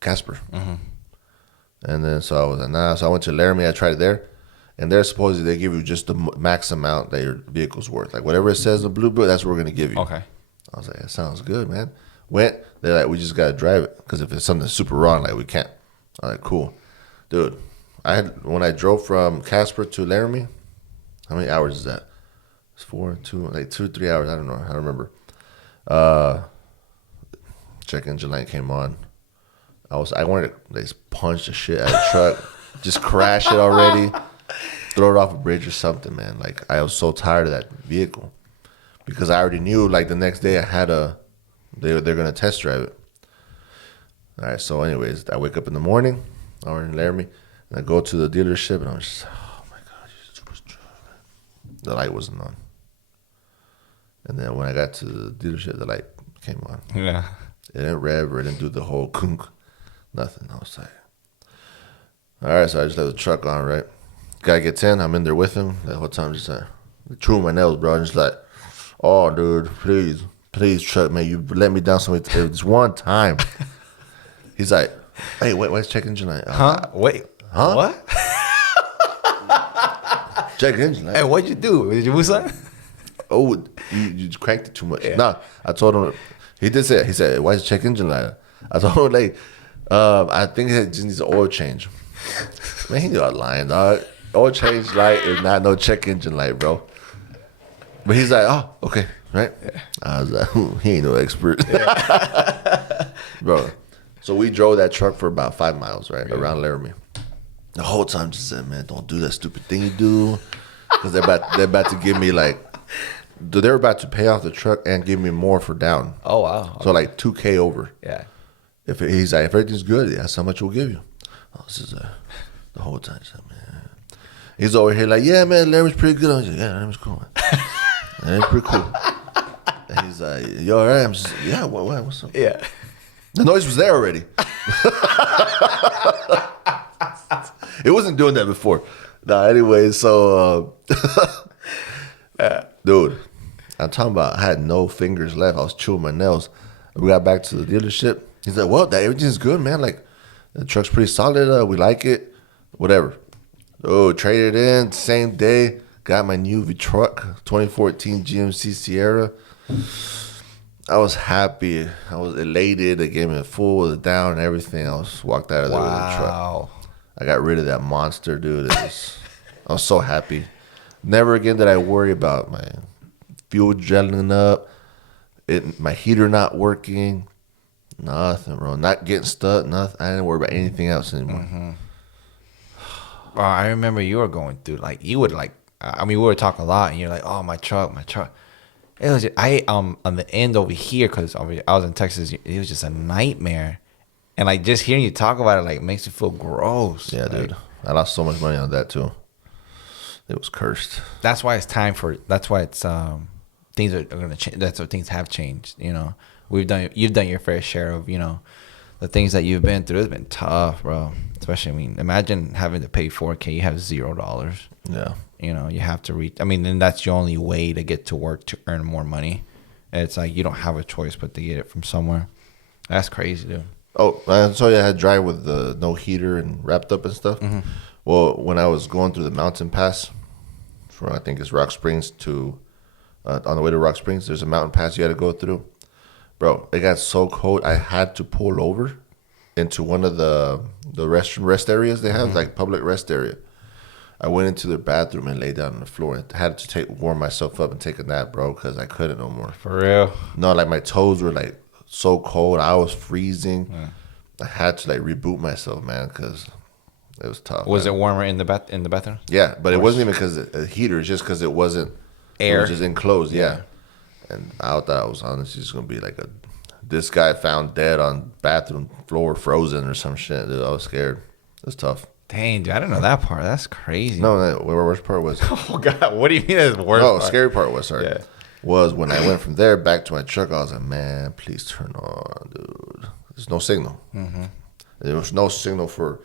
Casper. And then so I was like, nah. So I went to Laramie. I tried it there. And they're supposedly they give you just the max amount that your vehicle's worth. Like whatever it says in the blue book, that's what we're going to give you. Okay. I was like, that sounds good, man. Went. They're like, we just got to drive it. Because if it's something super wrong, we can't. I'm like, cool. Dude, when I drove from Casper to Laramie, how many hours is that? It's 2 or 3 hours. I don't know. I don't remember. Check engine light came on. I wanted to just punch the shit out of the truck, just crash it already, throw it off a bridge or something, man. I was so tired of that vehicle because I already knew the next day I had they're gonna test drive it. All right, so anyways, I wake up in the morning, I'm in Laramie, and I go to the dealership and I'm just, oh my god, the light wasn't on. And then when I got to the dealership, the light came on. Yeah. It didn't rev or it didn't do the whole kunk. Nothing. I was like, all right, so I just left the truck on, right? Guy gets in. I'm in there with him. The whole time, just chewing my nails, bro. I'm just like, oh, dude, please, truck, man. You let me down so many times. It's one time. He's like, hey, wait, what's check engine light? Wait. Huh? What? Check engine light. Hey, what'd you do? Did you move something? Oh, you cranked it too much. Yeah. Nah, I told him. He did say, he said, why is check engine light? I told him, I think it just needs an oil change. Man, he knew I was lying, dog. Oil change light is not no check engine light, bro. But he's like, oh, okay, right? Yeah. I was like, he ain't no expert. Yeah. Bro, so we drove that truck for about 5 miles, right, around Laramie. The whole time just said, man, don't do that stupid thing you do. Because they're about to give me, they're about to pay off the truck and give me more for down. Oh, wow. Okay. So, $2K over. Yeah. He's like, if everything's good, that's how much we'll give you. Oh, this is the whole time. He's like, man. He's over here yeah, man, Larry's pretty good. I was like, yeah, Larry's cool, man. Larry's pretty cool. And he's like, you all right? I'm just, yeah, what's up? Yeah. The noise was there already. It wasn't doing that before. Nah, anyway, so, dude, I'm talking about I had no fingers left. I was chewing my nails. We got back to the dealership. He's like, well, everything's good, man. The truck's pretty solid. We like it. Whatever. Oh, traded in. Same day. Got my new truck. 2014 GMC Sierra. I was happy. I was elated. They gave me a full down and everything. I walked out of there with the truck. I got rid of that monster, dude. I was so happy. Never again did I worry about my fuel gelling up, my heater not working. Nothing, bro. Not getting stuck. Nothing. I didn't worry about anything else anymore. Mm-hmm. Well, I remember you were going through you would we would talk a lot, and you're like, oh, my truck. It was on the end over here because I was in Texas. It was just a nightmare, and just hearing you talk about it makes you feel gross. Yeah, dude. I lost so much money on that too. It was cursed. That's why it's time for. That's why it's things are going to change. That's what things have changed. You've done your fair share of, the things that you've been through. It's been tough, bro. Especially, imagine having to pay $4K. You have $0. Yeah. You have to reach. Then that's your only way to get to work to earn more money. And it's you don't have a choice but to get it from somewhere. That's crazy, dude. Oh, I saw you had drive with the no heater and wrapped up and stuff. Mm-hmm. Well, when I was going through the mountain pass from, I think it's Rock Springs to, on the way to Rock Springs, there's a mountain pass you had to go through. Bro, it got so cold, I had to pull over into one of the rest areas they have, mm-hmm. Public rest area. I went into the bathroom and laid down on the floor. I had to warm myself up and take a nap, bro, because I couldn't no more. For real? No, my toes were so cold. I was freezing. Yeah. I had to reboot myself, man, because it was tough. Was it warmer in the bathroom? Yeah, but it wasn't even because of the heater. It's just because it wasn't air. It was just enclosed. Yeah. And I thought I was honestly just gonna be this guy found dead on bathroom floor, frozen or some shit. Dude, I was scared. It was tough. Dang, dude, I didn't know that part. That's crazy. No, the worst part was... Oh, God. What do you mean that's the worst No, part? scary part was, sorry. Yeah. Was when I went from there back to my truck, I was like, man, please turn on, dude. There's no signal. Mm-hmm. There was no signal for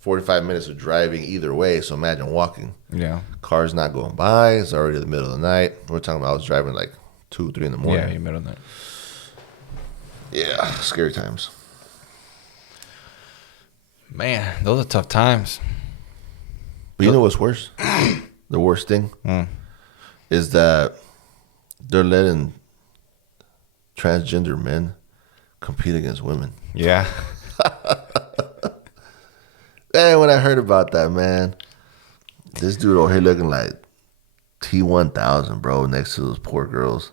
45 minutes of driving either way, so imagine walking. Yeah. Cars not going by. It's already the middle of the night. We're talking about I was driving like 2, 3 in the morning. Yeah, middle of the night. Yeah, scary times. Man, those are tough times. But you know what's worse? The worst thing is that they're letting transgender men compete against women. Yeah. And when I heard about that, man, this dude over here looking like T-1000, bro, next to those poor girls.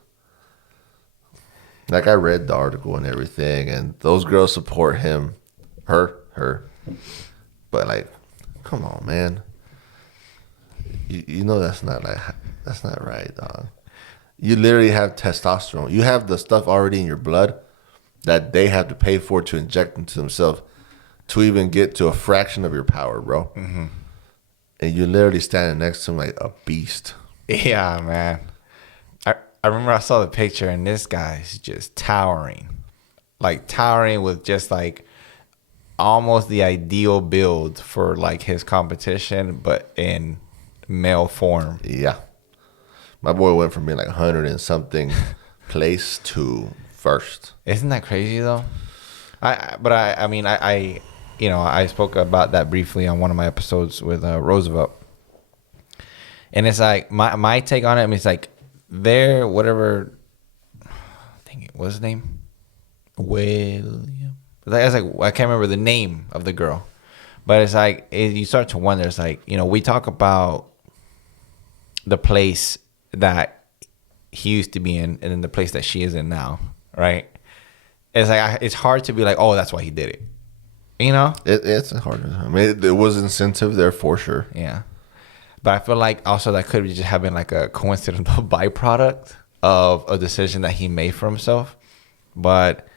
Like, I read the article and everything, and those girls support him. Her. But, like, come on, man. You know that's not right, dog. You literally have testosterone. You have the stuff already in your blood that they have to pay for to inject into themselves to even get to a fraction of your power, bro. Mm-hmm. And you're literally standing next to him like a beast. Yeah, man. I remember I saw the picture, and this guy's just towering. Like, towering with just, like, almost the ideal build for, like, his competition, but in male form. Yeah. My boy went from being like 100 and something place to first. Isn't that crazy, though? I mean, you know, I spoke about that briefly on one of my episodes with Roosevelt. And it's like, my take on it, I mean, it's like, they're whatever, I think, what's his name? William. It's like, I can't remember the name of the girl. But it's like, you start to wonder, it's like, you know, we talk about the place that he used to be in and then the place that she is in now, right? It's like, it's hard to be like, oh, that's why he did it. You know? It's hard. I mean, there was incentive there for sure. Yeah. But I feel like also that could just have been like a coincidental byproduct of a decision that he made for himself. But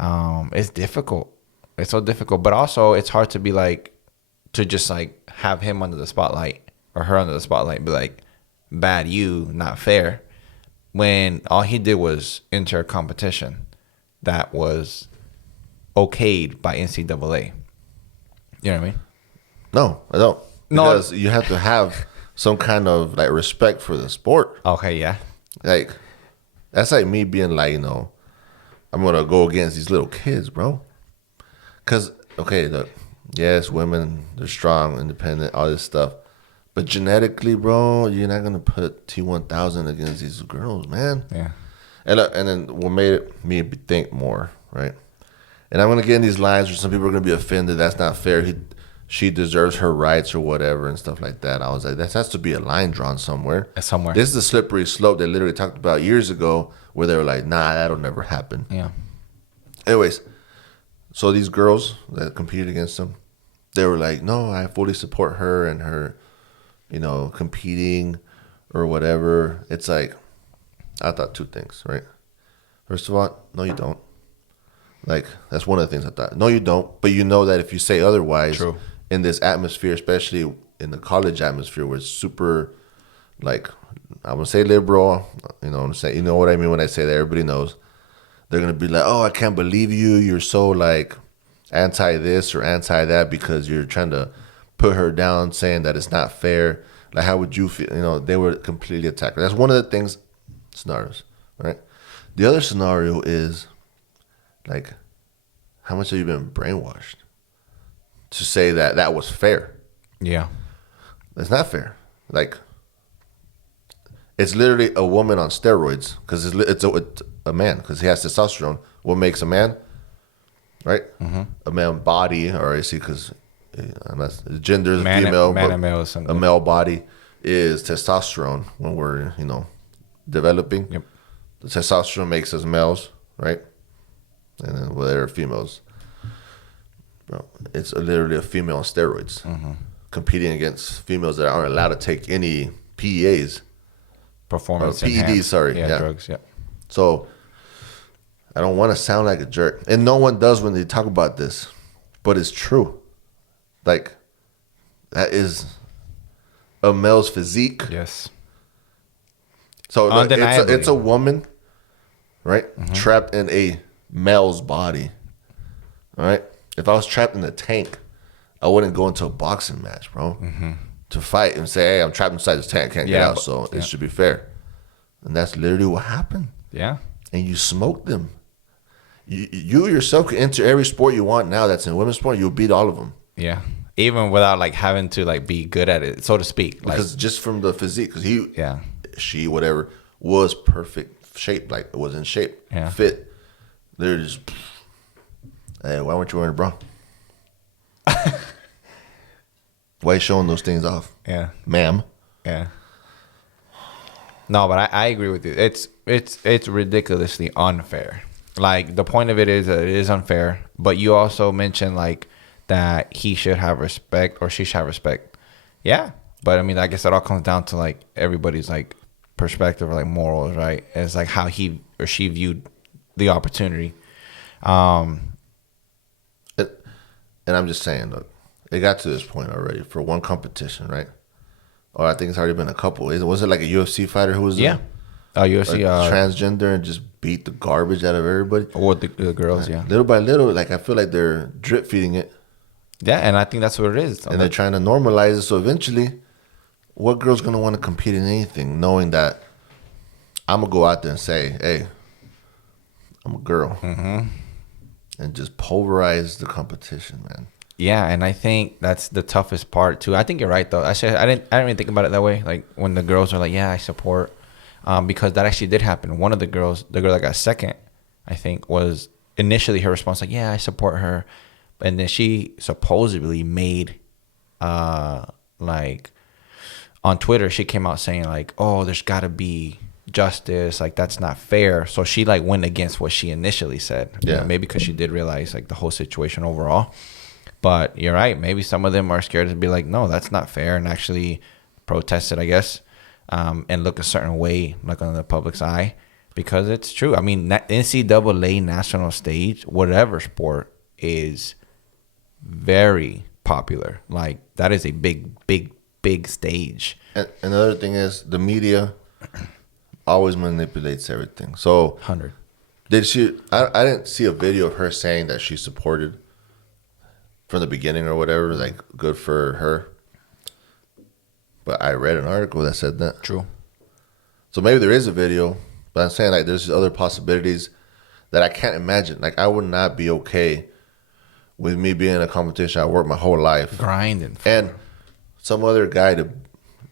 it's difficult. It's so difficult. But also it's hard to be like, to just like have him under the spotlight or her under the spotlight and be like, bad you, not fair. When all he did was enter a competition that was okayed by NCAA. You know what I mean? No, I don't. No. Because you have to have some kind of like respect for the sport. Okay, yeah. Like, that's like me being like, you know, I'm going to go against these little kids, bro. Because, okay, look, yes, women, they're strong, independent, all this stuff. But genetically, bro, you're not going to put T-1000 against these girls, man. Yeah. And then what made me think more, right? And I'm going to get in these lines where some people are going to be offended. That's not fair. She deserves her rights or whatever and stuff like that. I was like, that has to be a line drawn somewhere. Somewhere. This is the slippery slope they literally talked about years ago where they were like, nah, that'll never happen. Yeah. Anyways, so these girls that competed against them, they were like, no, I fully support her and her, you know, competing or whatever. It's like, I thought two things, right? First of all, no, you don't. Like, that's one of the things I thought. No, you don't. But you know that if you say otherwise, True. In this atmosphere, especially in the college atmosphere where it's super, like, I would say liberal, you know what I'm saying? You know what I mean when I say that? Everybody knows. They're going to be like, oh, I can't believe you. You're so, like, anti this or anti that because you're trying to put her down saying that it's not fair. Like, how would you feel? You know, they were completely attacked. That's one of the things, scenarios, right? The other scenario is, like, how much have you been brainwashed to say that that was fair? Yeah. It's not fair. Like, it's literally a woman on steroids because it's a man because he has testosterone. What makes a man, right? Mm-hmm. A man body, or I see because gender is Man, female, man but and male is something. a male body is testosterone when we're, you know, developing. Yep. The testosterone makes us males, right? And then they're females. Bro, it's literally a female on steroids competing against females that aren't allowed to take any PEAs. Performance PEDs, enhanced. sorry. Yeah, Yeah. drugs, yeah. So I don't want to sound like a jerk. And no one does when they talk about this. But it's true. Like, That is a male's physique. Yes. So Undeniably. it's a woman, right? Trapped in a male's body. All right. If I was trapped in a tank, I wouldn't go into a boxing match, bro. To fight and say, "Hey, I'm trapped inside this tank, can't get out." So it should be fair. And that's literally what happened. Yeah. And you smoked them. You yourself can enter every sport you want now that's in women's sport. You'll beat all of them. Yeah. Even without like having to like be good at it, so to speak. Like, Because just from the physique, because she, whatever, was perfect shape. Like, it was in shape. Yeah. Fit. They're just, hey, why weren't you wearing a bra? Why are you showing those things off? Yeah. Ma'am. Yeah. No, but I agree with you. It's ridiculously unfair. Like, the point of it is that it is unfair, but you also mentioned like that he should have respect or she should have respect. Yeah. But I mean, I guess it all comes down to like everybody's like perspective or like morals, right? It's like how he or she viewed the opportunity. And I'm just saying, look, it got to this point already for one competition, right? Or I think it's already been a couple. Was it like a UFC fighter who was UFC transgender and just beat the garbage out of everybody? Or the girls, yeah. Little by little, like, I feel like they're drip feeding it. Yeah, and I think that's what it is. And they're trying to normalize it. So eventually, what girl's going to want to compete in anything knowing that I'm going to go out there and say, hey, I'm a girl. And just pulverize the competition, man. Yeah, and I think that's the toughest part too. I think you're right though. I didn't even think about it that way. Like when the girls are like, "Yeah, I support," because that actually did happen. One of the girls, the girl that got second, I think, was initially her response like, "Yeah, I support her," and then she supposedly made, like, on Twitter, she came out saying like, "Oh, there's got to be justice. Like that's not fair." So she like went against what she initially said. Yeah, you know, maybe because she did realize like the whole situation overall. But you're right. Maybe some of them are scared to be like, no, that's not fair, and actually protest it, I guess, and look a certain way, like on the public's eye, because it's true. I mean, NCAA national stage, whatever sport, is very popular. Like that is a big stage. And another thing is the media always manipulates everything. So 100. Did she? I didn't see a video of her saying that she supported from the beginning or whatever. Like, good for her. But I read an article that said that. True. So maybe there is a video, but I'm saying like there's other possibilities that I can't imagine. Like, I would not be okay with me being in a competition. I worked my whole life Grinding. and some other guy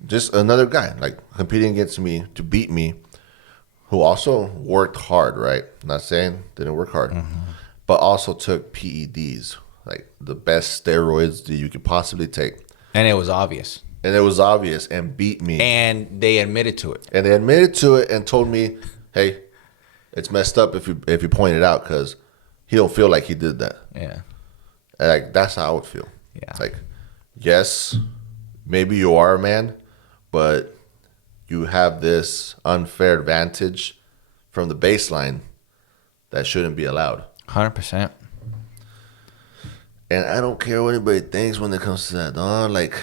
just another guy like competing against me to beat me, who also worked hard. Right? I'm not saying didn't work hard, but also took PEDs, like the best steroids that you could possibly take. And it was obvious. And beat me. And they admitted to it. And they admitted to it and told me, hey, it's messed up if you point it out, because he don't feel like he did that. Yeah. And like, that's how I would feel. Yeah. It's like, yes, maybe you are a man, but you have this unfair advantage from the baseline that shouldn't be allowed. 100%. And I don't care what anybody thinks when it comes to that. No, like,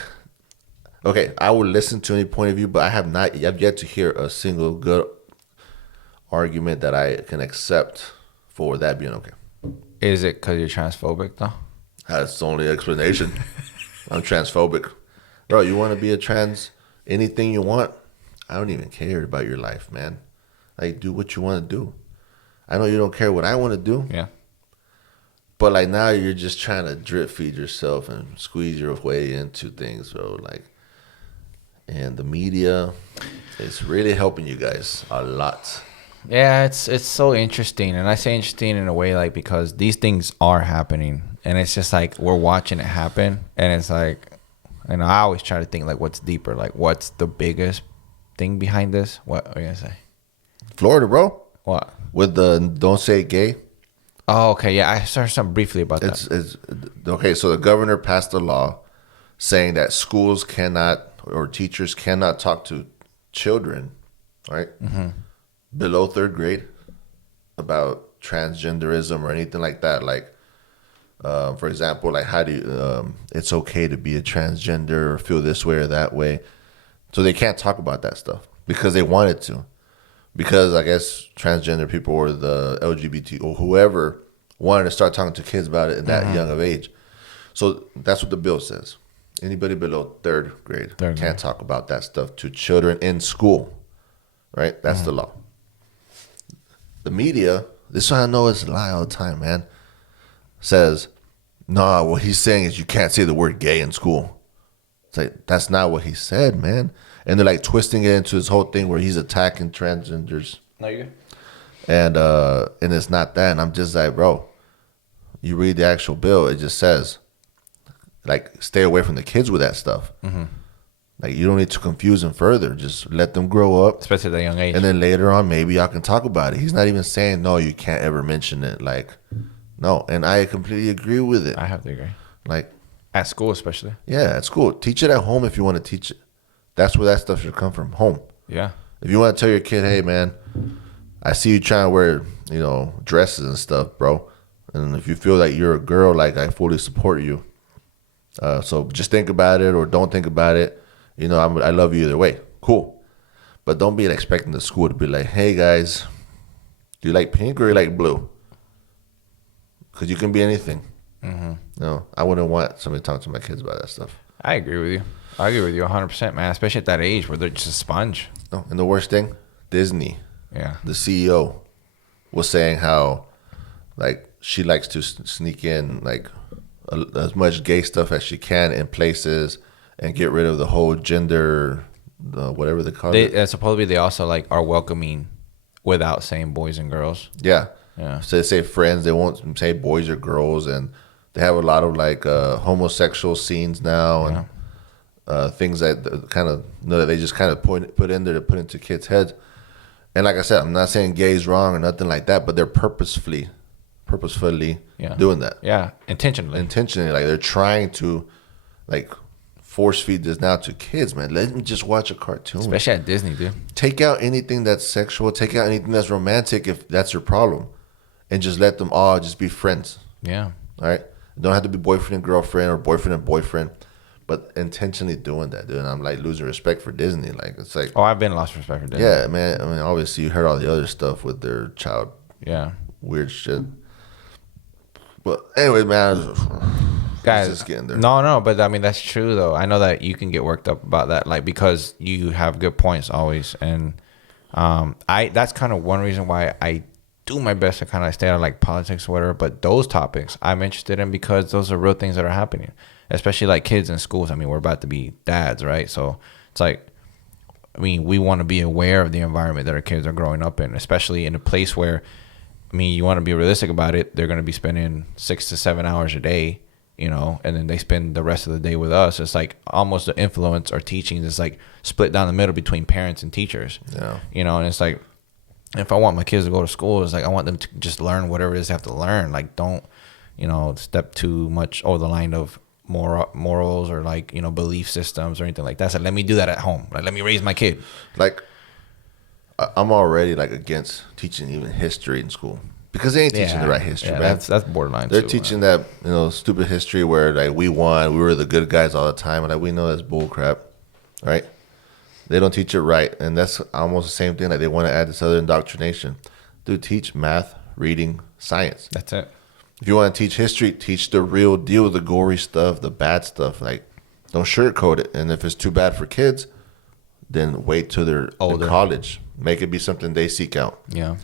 okay, I will listen to any point of view, but I've yet to hear a single good argument that I can accept for that being okay. Is it because you're transphobic, though? That's the only explanation. I'm transphobic. Bro, you want to be a trans, anything you want, I don't even care about your life, man. Like, do what you want to do. I know you don't care what I want to do. Yeah. But like, now you're just trying to drip feed yourself and squeeze your way into things, bro. Like, and the media is really helping you guys a lot. Yeah, it's so interesting. And I say interesting in a way like because these things are happening. And it's just like we're watching it happen. And it's like, and I always try to think like what's deeper, like what's the biggest thing behind this? What are you going to say? Florida, bro. What? With the don't say gay. Oh, okay. Yeah, I heard something briefly about that. It's okay. So the governor passed a law saying that schools cannot or teachers cannot talk to children, right, below 3rd grade about transgenderism or anything like that. Like, For example, like how do you, it's okay to be a transgender or feel this way or that way. So they can't talk about that stuff because they wanted to. Because I guess transgender people or the LGBT or whoever wanted to start talking to kids about it at that young of age. So that's what the bill says. Anybody below third grade can't talk about that stuff to children in school. Right? That's the law. The media, this is why I know it's a lie all the time, man, says, nah, what he's saying is you can't say the word gay in school. It's like, that's not what he said, man. And they're like twisting it into this whole thing where he's attacking transgenders. No, you're good. And it's not that. And I'm just like, bro, you read the actual bill, it just says, like, stay away from the kids with that stuff. Like, you don't need to confuse them further. Just let them grow up. Especially at that young age. And then later on, maybe y'all can talk about it. He's not even saying, no, you can't ever mention it. Like, no. And I completely agree with it. I have to agree. Like, at school, especially. Yeah, at school. Teach it at home if you want to teach it. That's where that stuff should come from, home. Yeah. If you want to tell your kid, hey, man, I see you trying to wear, dresses and stuff, bro. And if you feel like you're a girl, like, I fully support you. So just think about it or don't think about it. I love you either way. Cool. But don't be expecting the school to be like, hey, guys, do you like pink or you like blue? Because you can be anything. I wouldn't want somebody to talk to my kids about that stuff. I agree with you. I agree with you 100%, man, especially at that age where they're just a sponge. No, and the worst thing, Disney, Yeah. the CEO, was saying how, like, she likes to sneak in, like, as much gay stuff as she can in places and get rid of the whole gender, whatever they call it. Supposedly they also, like, are welcoming without saying boys and girls. Yeah. Yeah. So they say friends, they won't say boys or girls, and they have a lot of, like, homosexual scenes now and things that kind of that they just kind of put in there to put into kids' heads. And like I said, I'm not saying gay is wrong or nothing like that, but they're purposefully doing that. Yeah, intentionally. Like they're trying to, like, force feed this now to kids, man. Let them just watch a cartoon. Especially at Disney, dude. Take out anything that's sexual. Take out anything that's romantic if that's your problem. And just let them all just be friends. Yeah. All right? It don't have to be boyfriend and girlfriend or boyfriend and boyfriend. But intentionally doing that, dude. And I'm, like, losing respect for Disney. Like, it's like... Oh, I've been lost respect for Disney. Yeah, man. I mean, obviously, you heard all the other stuff with their child. Yeah. Weird shit. But anyway, man... Guys, just getting there. No, but I mean that's true though. I know that you can get worked up about that, like because you have good points always, and that's kind of one reason why I do my best to kind of stay out of like politics or whatever. But those topics I'm interested in because those are real things that are happening, especially like kids in schools. I mean, we're about to be dads, right? So it's like, I mean, we want to be aware of the environment that our kids are growing up in, especially in a place where, I mean, you want to be realistic about it. They're going to be spending 6 to 7 hours a day. And then they spend the rest of the day with us. It's like almost the influence or teachings is like split down the middle between parents and teachers. Yeah. And it's like, if I want my kids to go to school, it's like I want them to just learn whatever it is they have to learn. Like, don't, step too much over the line of morals or like, belief systems or anything like that. So let me do that at home. Like, let me raise my kid. Like, I'm already like against teaching even history in school. Because they ain't teaching the right history, man. That's borderline. They're teaching that, stupid history where like we won, we were the good guys all the time, and like we know that's bull crap, right? They don't teach it right, and that's almost the same thing. Like they want to add this other indoctrination. Dude, teach math, reading, science. That's it. If you want to teach history, teach the real deal, the gory stuff, the bad stuff. Like, don't sugarcoat it. And if it's too bad for kids, then wait till they're older, in college. Make it be something they seek out. Yeah.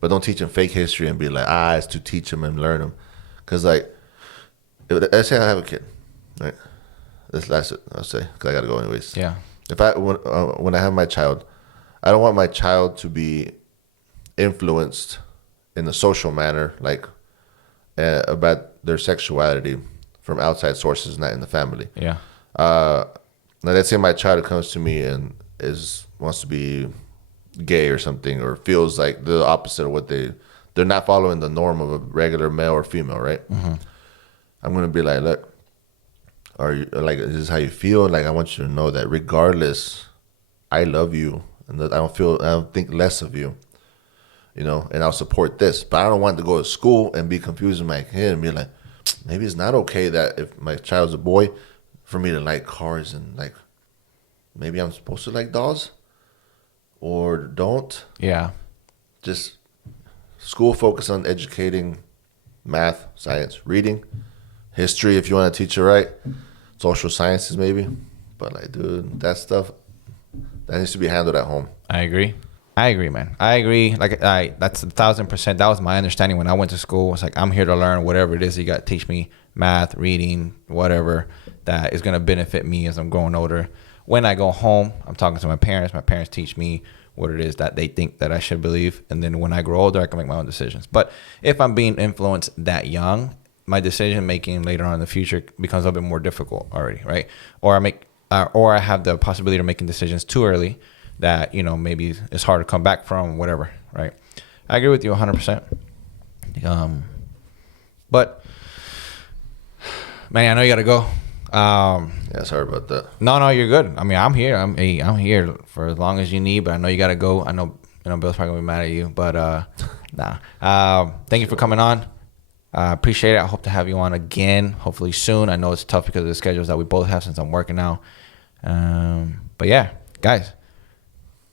But don't teach them fake history and be like, it's to teach them and learn them. Because, like, let's say I have a kid, right? That's it, I'll say, because I got to go anyways. Yeah. When I have my child, I don't want my child to be influenced in a social manner, like, about their sexuality from outside sources, not in the family. Yeah. Now, let's say my child comes to me and wants to be gay or something, or feels like the opposite of what they're not following the norm of a regular male or female, right? Mm-hmm. I'm gonna be like, look, are you like, is this how you feel? Like, I want you to know that regardless, I love you, and that I don't think less of you, and I'll support this. But I don't want to go to school and be confusing my kid and be like, maybe it's not okay that if my child's a boy, for me to like cars and like maybe I'm supposed to like dolls or don't. Yeah. Just school focus on educating math, science, reading, history if you want to teach it right, social sciences maybe. But like, dude, that stuff that needs to be handled at home. I agree, man. I agree. Like, that's 1,000%. That was my understanding when I went to school. It's like, I'm here to learn whatever it is you got to teach me, math, reading, whatever that is going to benefit me as I'm growing older. When I go home, I'm talking to my parents. My parents teach me what it is that they think that I should believe. And then when I grow older, I can make my own decisions. But if I'm being influenced that young, my decision making later on in the future becomes a little bit more difficult already, right? Or I have the possibility of making decisions too early that, you know, maybe it's hard to come back from, whatever, right? I agree with you 100%. But, Manny, I know you got to go. Yeah, sorry about that. No, you're good. I mean, I'm here. I'm here for as long as you need, but I know you got to go. I know, Bill's probably going to be mad at you, but nah. Thank you for coming on. Appreciate it. I hope to have you on again, hopefully soon. I know it's tough because of the schedules that we both have since I'm working now. But yeah, guys,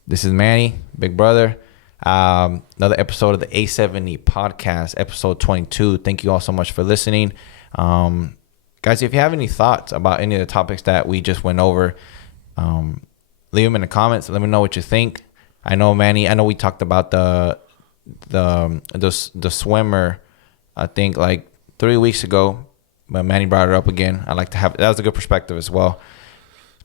this is Manny, Big Brother. Another episode of the A7E podcast, episode 22. Thank you all so much for listening. Guys, if you have any thoughts about any of the topics that we just went over, leave them in the comments. Let me know what you think. I know, Manny, we talked about the swimmer, I think like 3 weeks ago, but Manny brought it up again. I like to have, that was a good perspective as well.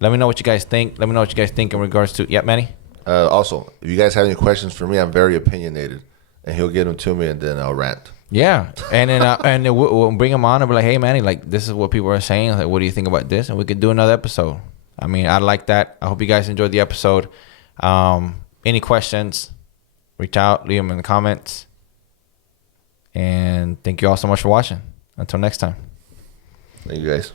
Let me know what you guys think. Let me know what you guys think in regards to, yeah, Manny? Also, if you guys have any questions for me, I'm very opinionated, and he'll get them to me, and then I'll rant. Yeah, and then we'll bring him on and be like, hey, Manny, like, this is what people are saying. Like, what do you think about this? And we could do another episode. I mean, I like that. I hope you guys enjoyed the episode. Any questions, reach out, leave them in the comments. And thank you all so much for watching. Until next time. Thank you, guys.